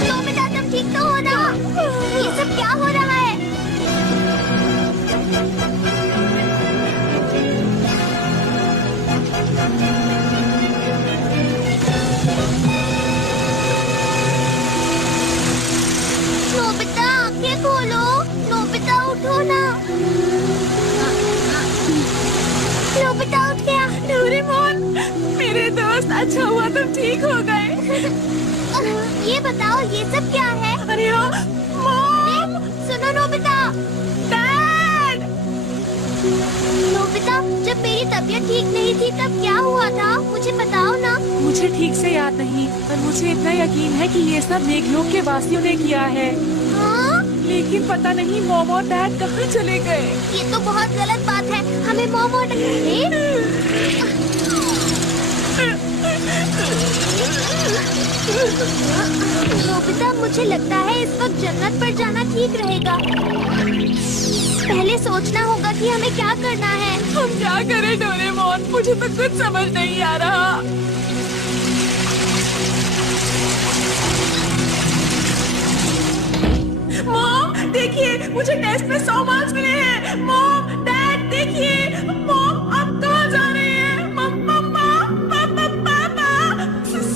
नोबिता, तुम ठीक तो हो ना? ये सब क्या हो रहा है? नोबिता, आंखें खोलो। नोबिता, उठो ना। नोबिता उठ गया। डोरेमोन, मेरे दोस्त, अच्छा हुआ तुम ठीक हो गए। ये बताओ, ये सब क्या है? अरे हाँ, मॉम। सुनो नोबिता। डैड। नोबिता, जब मेरी तबीयत ठीक नहीं थी तब क्या हुआ था? मुझे बताओ ना। मुझे ठीक से याद नहीं, पर मुझे इतना यकीन है कि ये सब मेघलोक के वासियों ने किया है। हाँ? लेकिन पता नहीं मॉम और डैड कहाँ चले गए। ये तो बहुत गलत बात है। हमें मॉम और नोबिता, मुझे लगता है इस वक्त जन्नत पर जाना ठीक रहेगा। पहले सोचना होगा कि हमें क्या करना है। हम क्या करें डोरेमोन? मुझे तो कुछ समझ नहीं आ रहा। मॉम, देखिए, मुझे टेस्ट में 100 मार्क्स मिले हैं। मॉम, डैड, देखिए। मॉम, आप कहाँ जा रहे हैं? मम्मा, पापा,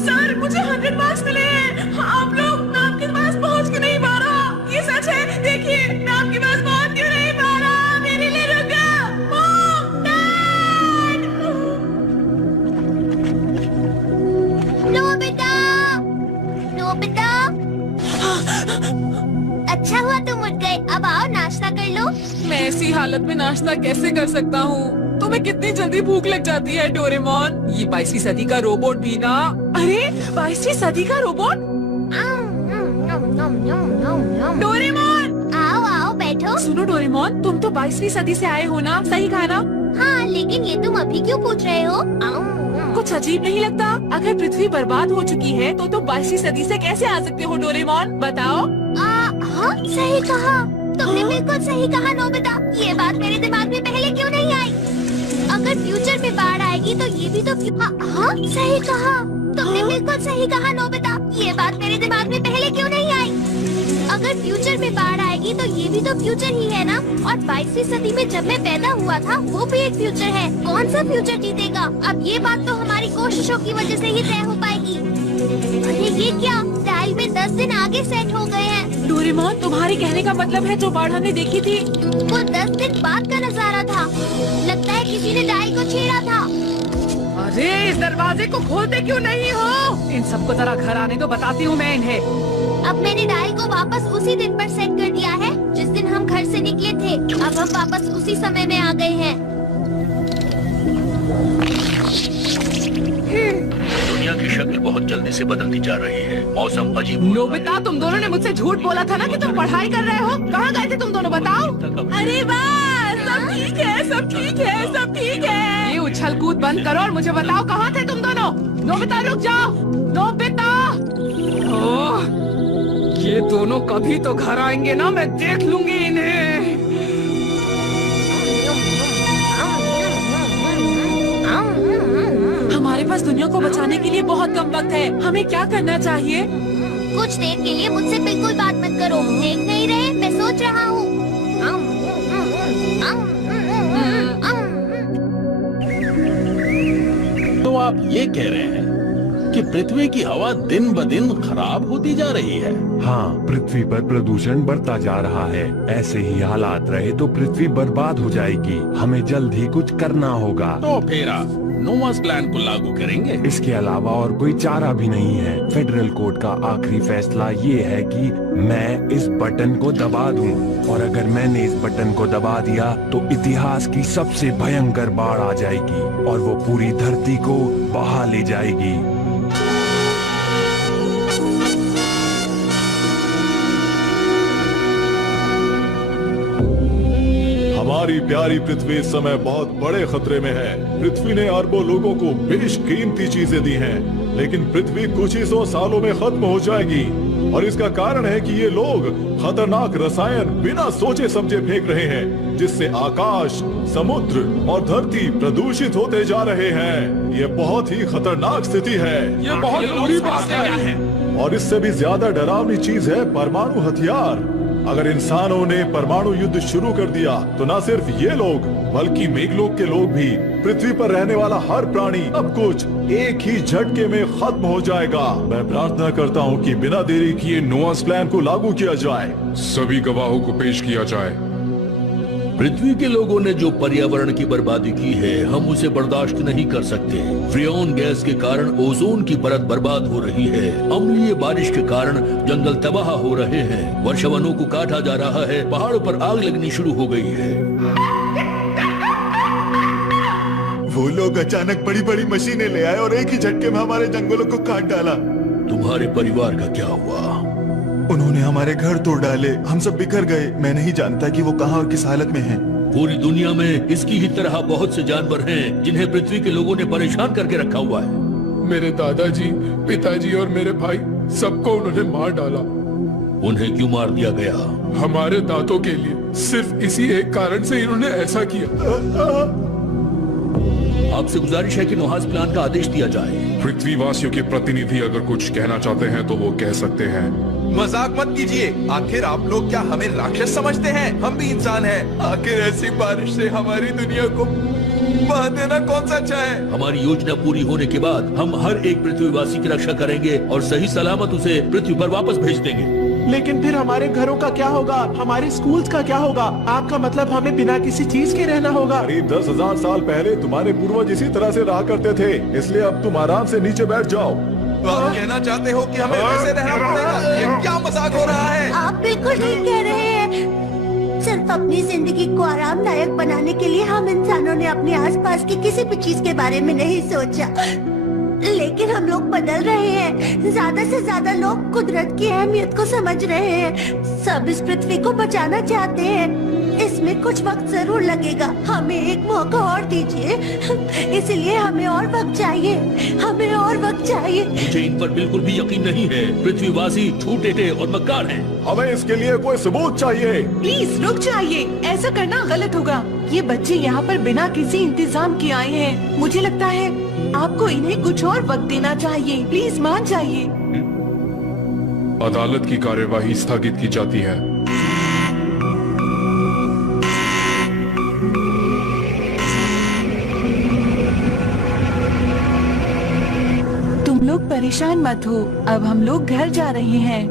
सर, मुझे 100 मार्क्स मिले हैं। आप लोग, मैं आपके पास पहुँच क्यों नहीं पा रहा? ये सच है। देखिए, मैं आपके पास पहुँच क्यों नहीं पा रहा? मेरे लिए रुका। Mom, dad. Nobita, Nobita. अच्छा हुआ तुम उठ गए। अब आओ, नाश्ता कर लो। मैं ऐसी हालत में नाश्ता कैसे कर सकता हूँ? तुम्हें कितनी जल्दी भूख लग जाती है डोरेमोन? ये 22वीं सदी का रोबोट भी ना। अरे 22वीं सदी का रोबोट? डोरेमोन, आओ आओ, बैठो। सुनो डोरेमोन, तुम तो 22वीं सदी से आए हो ना? सही कहा ना? हाँ, लेकिन ये तुम अभी क्यों पूछ रहे हो? कुछ अजीब नहीं लगता? अगर पृथ्वी बर्बाद हो चुकी है तो 22वीं सदी से कैसे आ सकते हो डोरेमोन? बताओ। हाँ, सही कहा। तुमने बिल्कुल सही कहा नोबिता। ये बात मेरे दिमाग में पहले क्यों नहीं आई? अगर फ्यूचर में बाढ़ आएगी तो ये भी तो हाँ, सही कहा। तुमने बिल्कुल सही कहा नोबिता। ये बात मेरे दिमाग में पहले क्यों नहीं आई? अगर फ्यूचर में बाढ़ आएगी बाकी तो ये भी तो फ्यूचर ही है ना। और 22वीं सदी में जब मैं पैदा हुआ था वो भी एक फ्यूचर है। कौन सा फ्यूचर जीतेगा? अब ये बात तो हमारी कोशिशों की वजह से ही तय हो पाएगी। अरे ये क्या, डायल में 10 दिन आगे सेट हो गए हैं। डोरेमोन, तुम्हारे कहने का मतलब है जो बाढ़ हमने देखी थी वो 10 दिन बाद का नजारा था। लगता है किसी ने डायल को छेड़ा था। अरे इस दरवाजे को खोलते क्यों नहीं हो? इन सबको जरा घर आने तो बताती हूँ मैं इन्हें। अब मैंने डायल को वापस उसी दिन पर सेट कर दिया है जिस दिन हम घर से निकले थे। अब हम वापस उसी समय में आ गए हैं। दुनिया की शक्ल बहुत जल्दी से बदलती जा रही है। मौसम अजीब। नोबिता, तुम दोनों ने मुझसे झूठ बोला था ना कि तुम पढ़ाई कर रहे हो। कहाँ गए थे तुम दोनों, बताओ। अरे वाह, सब ठीक है, सब ठीक है, सब ठीक है। ये उछल कूद बंद करो और मुझे बताओ कहाँ थे तुम दोनों। नोबिता रुक जाओ, नोबिता। ओह, ये दोनों कभी तो घर आएंगे ना, मैं देख लूंगी इन्हें। हमारे पास दुनिया को बचाने के लिए बहुत कम वक्त है। हमें क्या करना चाहिए? कुछ देर के लिए मुझसे बिल्कुल बात मत करो। देख नहीं रहे, मैं सोच रहा हूँ। तो आप ये कह रहे हैं कि पृथ्वी की हवा दिन ब दिन खराब होती जा रही है? हाँ, पृथ्वी पर प्रदूषण बढ़ता जा रहा है। ऐसे ही हालात रहे तो पृथ्वी बर्बाद हो जाएगी। हमें जल्द ही कुछ करना होगा। तो फिर आप नोवास प्लान को लागू करेंगे? इसके अलावा और कोई चारा भी नहीं है। फेडरल कोर्ट का आखिरी फैसला ये है कि मैं इस बटन को दबा दूं, और अगर मैंने इस बटन को दबा दिया तो इतिहास की सबसे भयंकर बाढ़ आ जाएगी और वो पूरी धरती को बहा ले जाएगी। हमारी प्यारी पृथ्वी इस समय बहुत बड़े खतरे में है। पृथ्वी ने अरबों लोगों को बेशकीमती चीजें दी हैं, लेकिन पृथ्वी कुछ ही 100 सालों में खत्म हो जाएगी। और इसका कारण है कि ये लोग खतरनाक रसायन बिना सोचे समझे फेंक रहे हैं, जिससे आकाश, समुद्र और धरती प्रदूषित होते जा रहे हैं। ये बहुत ही खतरनाक स्थिति है। ये बहुत बुरी बात है। और इससे भी ज्यादा डरावनी चीज है परमाणु हथियार। अगर इंसानों ने परमाणु युद्ध शुरू कर दिया तो न सिर्फ ये लोग बल्कि मेघलोक के लोग भी, पृथ्वी पर रहने वाला हर प्राणी सब कुछ एक ही झटके में खत्म हो जाएगा। मैं प्रार्थना करता हूँ कि बिना देरी किए नोआस प्लान को लागू किया जाए। सभी गवाहों को पेश किया जाए। पृथ्वी के लोगों ने जो पर्यावरण की बर्बादी की है, हम उसे बर्दाश्त नहीं कर सकते। फ्रियोन गैस के कारण ओजोन की परत बर्बाद हो रही है। अम्लीय बारिश के कारण जंगल तबाह हो रहे हैं। वर्षावनों को काटा जा रहा है। पहाड़ों पर आग लगनी शुरू हो गई है। वो लोग अचानक बड़ी बड़ी मशीनें ले आए और एक ही झटके में हमारे जंगलों को काट डाला। तुम्हारे परिवार का क्या हुआ? उन्होंने हमारे घर तोड़ डाले। हम सब बिखर गए। मैं नहीं जानता कि वो कहाँ और किस हालत में हैं। पूरी दुनिया में इसकी ही तरह बहुत से जानवर हैं जिन्हें पृथ्वी के लोगों ने परेशान करके रखा हुआ है। मेरे दादाजी, पिताजी और मेरे भाई, सबको उन्होंने मार डाला। उन्हें क्यों मार दिया गया? हमारे दांतों के लिए। सिर्फ इसी एक कारण से इन्होंने ऐसा किया। आपसे गुजारिश है कि नोआस प्लान का आदेश दिया जाए। पृथ्वीवासियों के प्रतिनिधि अगर कुछ कहना चाहते हैं तो वो कह सकते हैं। मजाक मत कीजिए। आखिर आप लोग क्या हमें राक्षस समझते हैं? हम भी इंसान हैं। आखिर ऐसी बारिश से हमारी दुनिया को बहा देना कौन सा अच्छा है? हमारी योजना पूरी होने के बाद हम हर एक पृथ्वीवासी की रक्षा करेंगे और सही सलामत उसे पृथ्वी पर वापस भेज देंगे। लेकिन फिर हमारे घरों का क्या होगा? हमारे स्कूल्स का क्या होगा? आपका मतलब हमें बिना किसी चीज के रहना होगा? करीब 10,000 साल पहले तुम्हारे पूर्वज इसी तरह से रहा करते थे, इसलिए अब तुम आराम से नीचे बैठ जाओ। आप कहना चाहते हो कि हमें वैसे रहना पड़ेगा? ये क्या मजाक हो रहा है? आप बिल्कुल ठीक कह रहे हैं। सिर्फ अपनी जिंदगी को आरामदायक बनाने के लिए हम इंसानों ने अपने आसपास की किसी भी चीज के बारे में नहीं सोचा। लेकिन हम लोग बदल रहे हैं। ज्यादा से ज्यादा लोग कुदरत की अहमियत को समझ रहे हैं। सब इस पृथ्वी को बचाना चाहते हैं। इसमें कुछ वक्त जरूर लगेगा। हमें एक मौका और दीजिए। इसलिए हमें और वक्त चाहिए। हमें और वक्त चाहिए। मुझे इन पर बिल्कुल भी यकीन नहीं है। पृथ्वीवासी झूठे और मक्कार हैं। हमें इसके लिए कोई सबूत चाहिए। प्लीज रुक जाइए। ऐसा करना गलत होगा। ये बच्चे यहाँ पर बिना किसी इंतजाम के आए हैं। मुझे लगता है आपको इन्हें कुछ और वक्त देना चाहिए। प्लीज मान जाइए। अदालत की कार्यवाही स्थगित की जाती है। परेशान मत हो, अब हम लोग घर जा रहे हैं।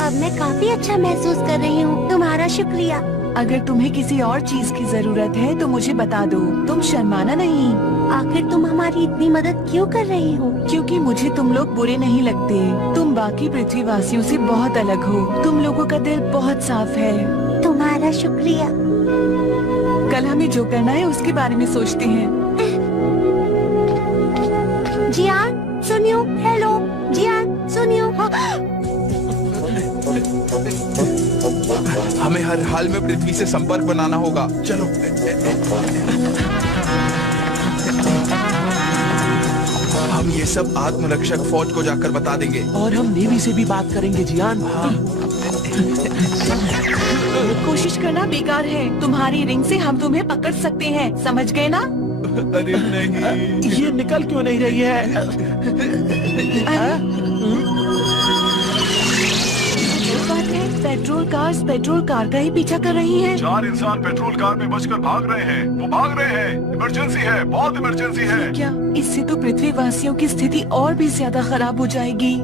अब मैं काफी अच्छा महसूस कर रही हूँ, तुम्हारा शुक्रिया। अगर तुम्हें किसी और चीज की जरूरत है तो मुझे बता दो, तुम शर्माना नहीं। आखिर तुम हमारी इतनी मदद क्यों कर रही हो? क्योंकि मुझे तुम लोग बुरे नहीं लगते। तुम बाकी पृथ्वीवासियों से बहुत अलग हो। तुम लोगों का दिल बहुत साफ है। तुम्हारा शुक्रिया। कल हमें जो करना है उसके बारे में सोचते हैं। जियान सुनियो, हेलो जियान सुनियो। हमें हर हाल में पृथ्वी से संपर्क बनाना होगा। चलो। हम ये सब आत्मरक्षक फौज को जाकर बता देंगे। और हम नेवी से भी बात करेंगे जियान। कोशिश करना बेकार है। तुम्हारी रिंग से हम तुम्हें पकड़ सकते हैं, समझ गए ना? अरे नहीं, ये निकल क्यों नहीं रही है? पेट्रोल कार का ही पीछा कर रही हैं। 4 इंसान पेट्रोल कार में बचकर भाग रहे हैं। वो भाग रहे हैं। इमरजेंसी है, बहुत इमरजेंसी है। क्या इससे तो पृथ्वीवासियों की स्थिति और भी ज्यादा खराब हो जाएगी।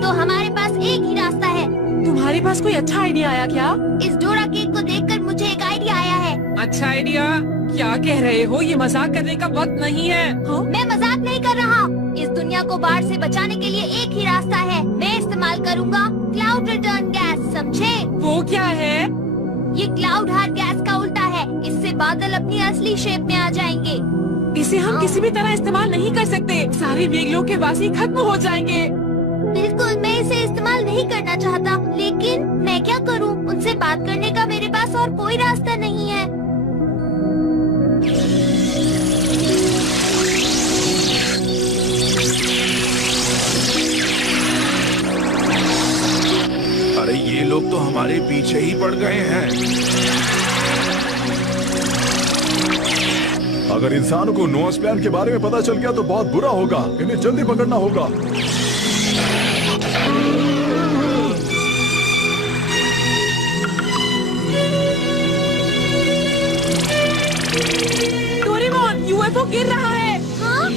तो हमारे पास एक ही रास्ता है। तुम्हारे पास कोई अच्छा आइडिया आया क्या? इस डोरा केक को देखकर मुझे एक आइडिया आया है। अच्छा आइडिया? क्या कह रहे हो? ये मजाक करने का वक्त नहीं है। मैं मजाक नहीं कर रहा। इस दुनिया को बाढ़ से बचाने के लिए एक ही रास्ता है। मैं इस्तेमाल करूंगा क्लाउड रिटर्न गैस, समझे? वो क्या है? ये क्लाउड हार्ट गैस का उल्टा है। इससे बादल अपनी असली शेप में आ जाएंगे। इसे हम किसी भी तरह इस्तेमाल नहीं कर सकते। सारे मेघलोक के वासी खत्म हो जाएंगे। बिल्कुल, मैं इसे इस्तेमाल नहीं करना चाहता, लेकिन मैं क्या करूं? उनसे बात करने का मेरे पास और कोई रास्ता नहीं है। अरे ये लोग तो हमारे पीछे ही पड़ गए हैं। अगर इंसानों को नोआस प्लान के बारे में पता चल गया तो बहुत बुरा होगा। इन्हें जल्दी पकड़ना होगा। डोरेमोन, यूएफओ गिर रहा है। हाँ?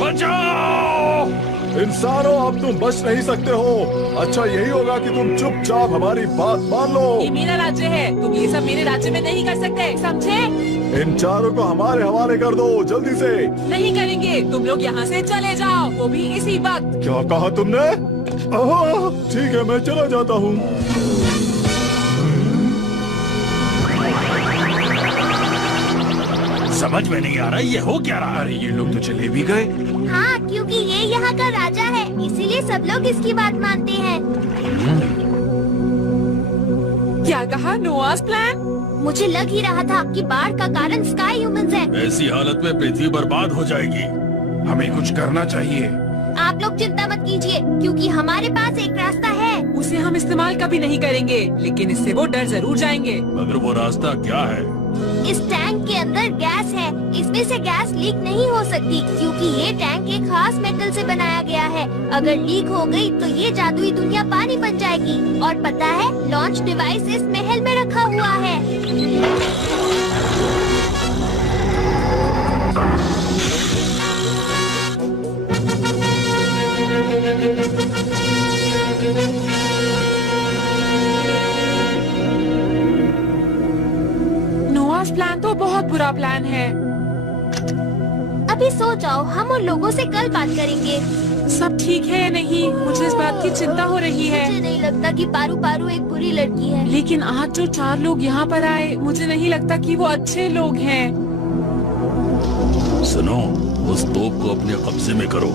बचाओ! इंसानों, अब तुम बच नहीं सकते हो। अच्छा यही होगा कि तुम चुपचाप हमारी बात मान लो। ये मेरा राज्य है, तुम ये सब मेरे राज्य में नहीं कर सकते, समझे? इन चारों को हमारे हवाले कर दो, जल्दी से। नहीं करेंगे। तुम लोग यहाँ से चले जाओ, वो भी इसी वक्त। क्या कहा तुमने? ठीक है, मैं चला जाता हूँ। समझ में नहीं आ रहा ये हो क्या रहा? अरे ये लोग तो चले भी गए। हाँ, क्योंकि ये यहाँ का राजा है, इसीलिए सब लोग इसकी बात मानते हैं। क्या कहा? नोआस प्लान? मुझे लग ही रहा था कि बाढ़ का कारण स्काई ह्यूमंस है। ऐसी हालत में पृथ्वी बर्बाद हो जाएगी। हमें कुछ करना चाहिए। आप लोग चिंता मत कीजिए, क्योंकि हमारे पास एक रास्ता है। उसे हम इस्तेमाल कभी नहीं करेंगे, लेकिन इससे वो डर जरूर जाएंगे। मगर वो रास्ता क्या है? इस टैंक के अंदर गैस है। इसमें से गैस लीक नहीं हो सकती, क्योंकि ये टैंक एक खास मेटल से बनाया गया है। अगर लीक हो गई तो ये जादुई दुनिया पानी बन जाएगी। और पता है, लॉन्च डिवाइस इस महल में रखा हुआ है। नोआस प्लान तो बहुत बुरा प्लान है। अभी सो जाओ, हम उन लोगों से कल बात करेंगे। सब ठीक है या नहीं? मुझे इस बात की चिंता हो रही है। मुझे नहीं लगता कि पारू पारू एक बुरी लड़की है। लेकिन आज जो 4 लोग यहाँ पर आए, मुझे नहीं लगता कि वो अच्छे लोग हैं। सुनो, उस तोप को अपने कब्जे में करो।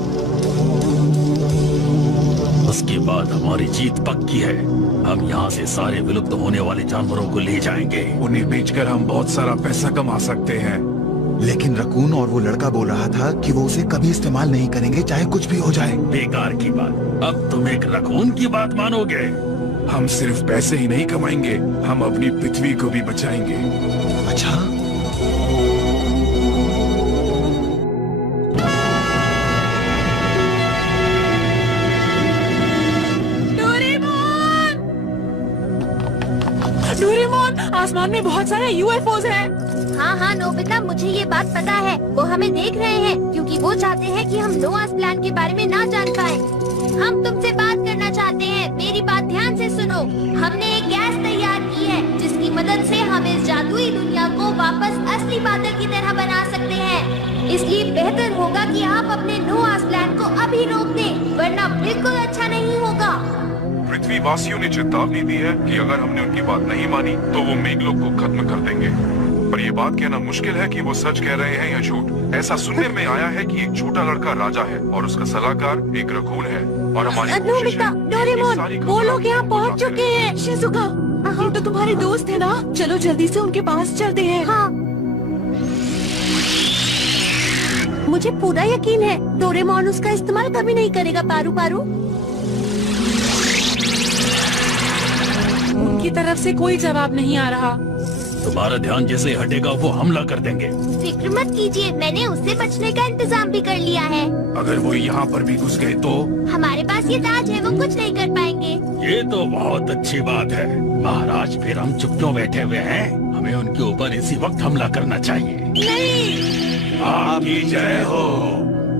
उसके बाद हमारी जीत पक्की है। हम यहाँ से सारे विलुप्त होने वाले जानवरों को ले जाएंगे। उन्हें बेचकर हम बहुत सारा पैसा कमा सकते हैं। लेकिन रकून और वो लड़का बोल रहा था कि वो उसे कभी इस्तेमाल नहीं करेंगे, चाहे कुछ भी हो जाए। बेकार की बात। अब तुम एक रकून की बात मानोगे? हम सिर्फ पैसे ही नहीं कमाएंगे, हम अपनी पृथ्वी को भी बचाएंगे। अच्छा, डोरेमोन, आसमान में बहुत सारे यूएफओज हैं। हाँ हाँ नोबिता, मुझे ये बात पता है। वो हमें देख रहे हैं क्योंकि वो चाहते हैं कि हम नोआस प्लान के बारे में ना जान पाए। हम तुमसे बात करना चाहते हैं, मेरी बात ध्यान से सुनो। हमने एक गैस तैयार की है जिसकी मदद से हम इस जादुई दुनिया को वापस असली बादल की तरह बना सकते हैं। इसलिए बेहतर होगा कि आप अपने नोआस प्लान को अभी रोक दें, वरना बिल्कुल अच्छा नहीं होगा। पृथ्वी वासियों ने चेतावनी दी है कि अगर हमने उनकी बात नहीं मानी तो वो मेघलोक को खत्म कर देंगे। पर ये बात कहना मुश्किल है कि वो सच कह रहे हैं या झूठ। ऐसा सुनने में आया है कि एक छोटा लड़का राजा है और उसका सलाहकार एक रकून है। और हमारी कोशिश है कि डोरेमोन, सारी वो खबरें लोग यहाँ पहुँच चुके हैं। शिजुका, ये तो तुम्हारे दोस्त है ना? चलो जल्दी से उनके पास चलते हैं। हाँ, मुझे पूरा यकीन है डोरेमोन उसका इस्तेमाल कभी नहीं करेगा। पारू पारू, उनकी तरफ से कोई जवाब नहीं आ रहा। तुम्हारा ध्यान जैसे हटेगा वो हमला कर देंगे। फिक्र मत कीजिए, मैंने उससे बचने का इंतजाम भी कर लिया है। अगर वो यहाँ पर भी घुस गए तो? हमारे पास ये ताज है, वो कुछ नहीं कर पाएंगे। ये तो बहुत अच्छी बात है। महाराज, फिर हम चुप क्यों बैठे हुए हैं? हमें उनके ऊपर इसी वक्त हमला करना चाहिए। नहीं, आपकी जय हो।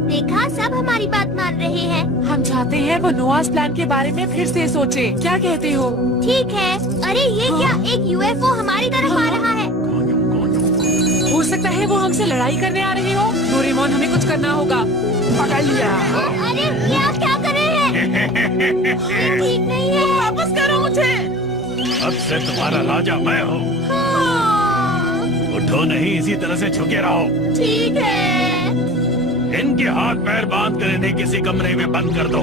देखा, सब हमारी बात मान रहे हैं। हम चाहते हैं वो नोआस प्लान के बारे में फिर से सोचे। क्या कहते हो? ठीक है। अरे ये क्या, एक यूएफओ हमारी तरफ आ रहा है। हो सकता है वो हमसे लड़ाई करने आ रहे हो। डोरेमोन, हमें कुछ करना होगा। पकड़ लिया। अरे ये आप क्या कर रहे हैं? ये ठीक नहीं है। वापस करो मुझे। अब से तुम्हारा राजा मैं हूँ। हाँ। उठो नहीं, इसी तरह से झुके रहो। ठीक है। इनके हाथ पैर बांध कर इन्हें किसी कमरे में बंद कर दो।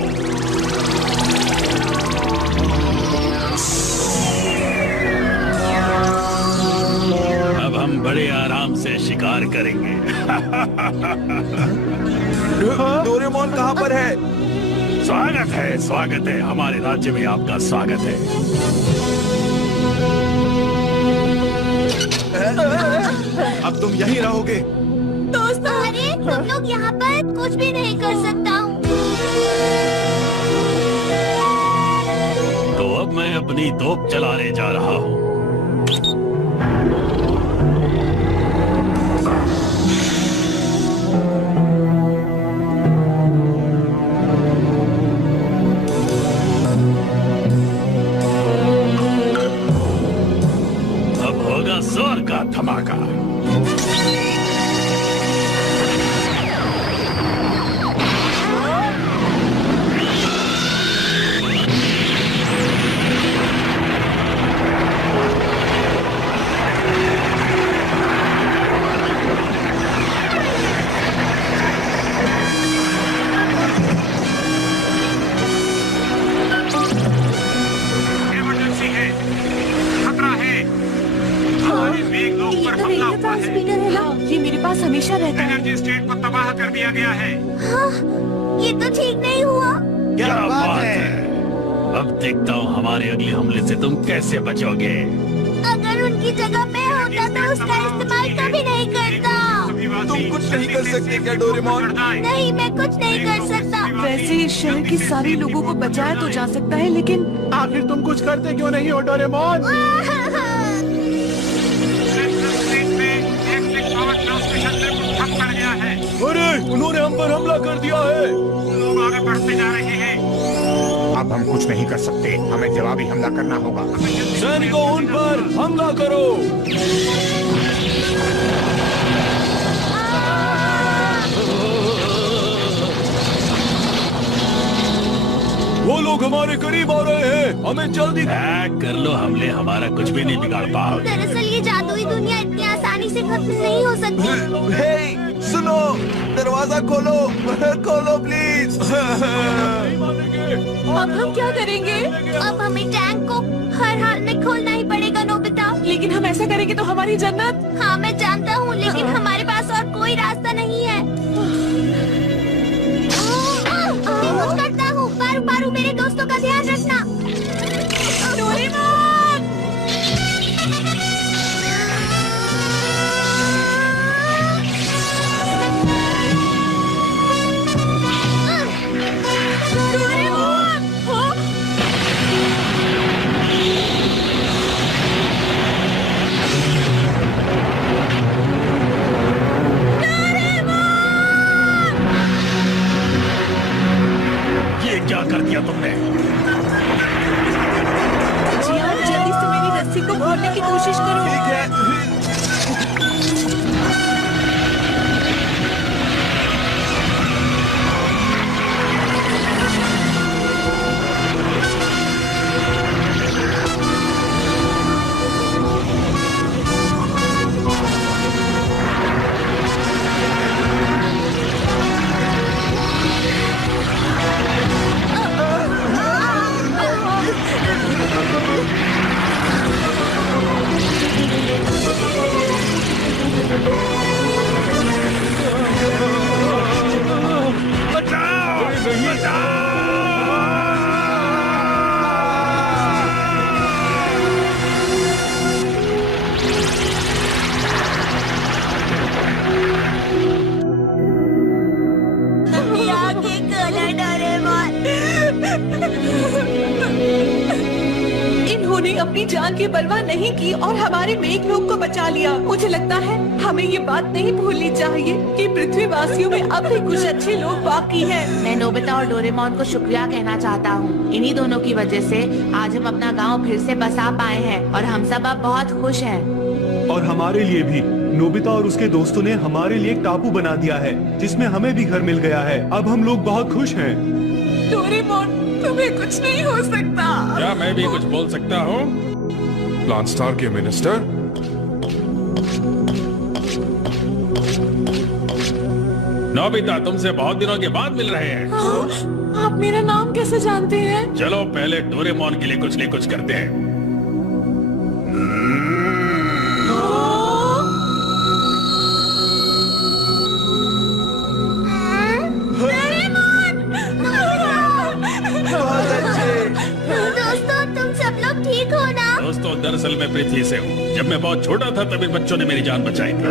अब हम बड़े आराम से शिकार करेंगे। डोरेमोन कहाँ पर है? स्वागत है, स्वागत है। हमारे राज्य में आपका स्वागत है। अब तुम यहीं रहोगे? दोस्तों, अरे तुम लोग यहाँ पर कुछ भी नहीं कर सकता हूँ। तो अब मैं अपनी तोप चलाने जा रहा हूँ। अब होगा जोर का धमाका। ट्रांसमीटर है ना? ये मेरे पास हमेशा रहता है। एनर्जी स्टेट को तबाह कर दिया गया है। हाँ, ये तो ठीक नहीं हुआ। क्या बात है? अब देखता हूँ हमारे अगले हमले से तुम कैसे बचोगे। अगर उनकी जगह मैं होता तो उसका इस्तेमाल कभी नहीं करता। तुम कुछ नहीं कर सकते क्या डोरेमोन? नहीं, मैं कुछ नहीं कर सकता। वैसे शहर के सारे लोगों को बचाया तो जा सकता है, लेकिन आखिर तुम कुछ करते क्यों नहीं हो डोरेमोन? अरे उन्होंने हम पर हमला कर दिया है। लोग आगे बढ़ते जा रहे हैं। अब हम कुछ नहीं कर सकते, हमें जवाबी हमला करना होगा। सैनिकों, उन पर हमला करो। वो लोग हमारे करीब आ रहे हैं, हमें जल्दी कर लो हमले, हमारा कुछ भी नहीं बिगाड़ पाओगे। दरअसल ये जादुई दुनिया इतनी आसानी से खत्म नहीं हो सकती। हे, सुनो, दरवाजा खोलो, खोलो प्लीज। अब हम क्या करेंगे? अब हमें टैंक को हर हाल में खोलना ही पड़ेगा नोबिता। लेकिन हम ऐसा करेंगे तो हमारी जन्नत। हाँ मैं जानता हूँ, लेकिन हमारे पास और कोई रास्ता नहीं है। मैं कुछ करता हूँ। पारू पारू, मेरे दोस्तों का ध्यान रखना। डोरेमोन! दौड़ने की कोशिश करो। ठीक है। इन्होंने अपनी जान की परवाह नहीं की और हमारे मेघ लोग को बचा लिया। मुझे लगता है हमें ये बात नहीं भूलनी चाहिए कि पृथ्वी वासियों में अब भी कुछ अच्छे लोग बाकी हैं। मैं नोबिता और डोरेमोन को शुक्रिया कहना चाहता हूँ। इन्हीं दोनों की वजह से आज हम अपना गांव फिर से बसा पाए हैं और हम सब अब बहुत खुश हैं। और हमारे लिए भी नोबिता और उसके दोस्तों ने हमारे लिए एक टापू बना दिया है जिसमें हमें भी घर मिल गया है। अब हम लोग बहुत खुश हैं। डोरेमोन, तुम्हें कुछ नहीं हो सकता। क्या मैं भी कुछ बोल सकता हूँ? प्लान स्टार के मिनिस्टर, नोबिता तुमसे बहुत दिनों के बाद मिल रहे हैं। हाँ, आप मेरा नाम कैसे जानते हैं? चलो पहले डोरेमोन के लिए कुछ करते हैं। दोस्तों तुम सब लोग ठीक हो ना? दोस्तों दरअसल मैं पृथ्वी से हूँ। जब मैं बहुत छोटा था तब इन बच्चों ने मेरी जान बचाई थी।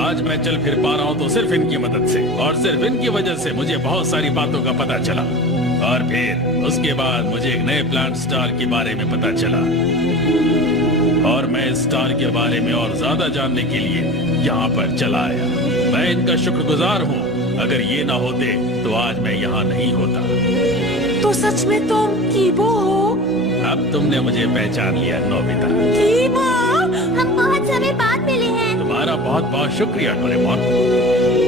आज मैं चल फिर पा रहा हूँ तो सिर्फ इनकी मदद से, और सिर्फ इनकी वजह से मुझे बहुत सारी बातों का पता चला। और फिर उसके बाद मुझे एक नए प्लांट स्टार के बारे में पता चला, और मैं इस स्टार के बारे में और ज्यादा जानने के लिए यहाँ पर चला आया। मैं इनका शुक्रगुजार हूँ। अगर ये ना होते तो आज मैं यहाँ नहीं होता। तो सच में तुम कीबो हो? अब तुमने मुझे पहचान लिया नोबिता। कीबो, हम बहुत समय बाद मिले हैं। तुम्हारा बहुत बहुत शुक्रिया डोरेमोन।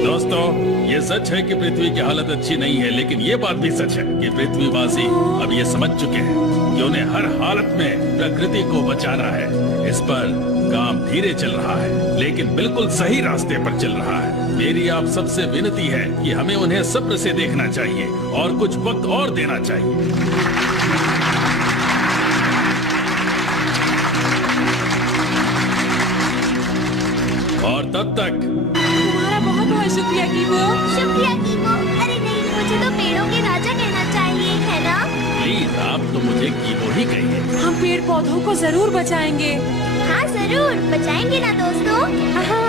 दोस्तों ये सच है कि पृथ्वी की हालत अच्छी नहीं है, लेकिन ये बात भी सच है कि पृथ्वीवासी अब ये समझ चुके हैं कि उन्हें हर हालत में प्रकृति को बचाना है। इस पर काम धीरे चल रहा है लेकिन बिल्कुल सही रास्ते पर चल रहा है। मेरी आप सबसे विनती है कि हमें उन्हें सब्र से देखना चाहिए और कुछ वक्त और देना चाहिए। और तब तक तुम्हारा बहुत बहुत शुक्रिया कीबो। शुक्रिया कीबो। अरे नहीं, मुझे तो पेड़ों के राजा कहना चाहिए, है ना? प्लीज आप तो मुझे कीबो ही कहिए। हम पेड़ पौधों को जरूर बचाएंगे। हाँ जरूर बचाएंगे ना दोस्तों। हाँ।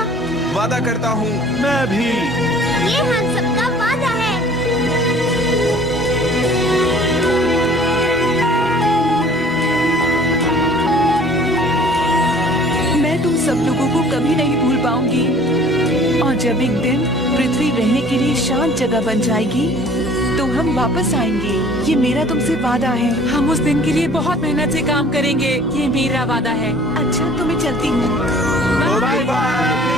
वादा करता हूँ। मैं भी। ये हम सबका वादा है। मैं तुम सब लोगों को कभी नहीं भूल पाऊंगी, और जब एक दिन पृथ्वी रहने के लिए शांत जगह बन जाएगी तो हम वापस आएंगे। ये मेरा तुमसे वादा है। हम उस दिन के लिए बहुत मेहनत से काम करेंगे। ये मेरा वादा है। अच्छा तो मैं चलती हूँ। Bye bye.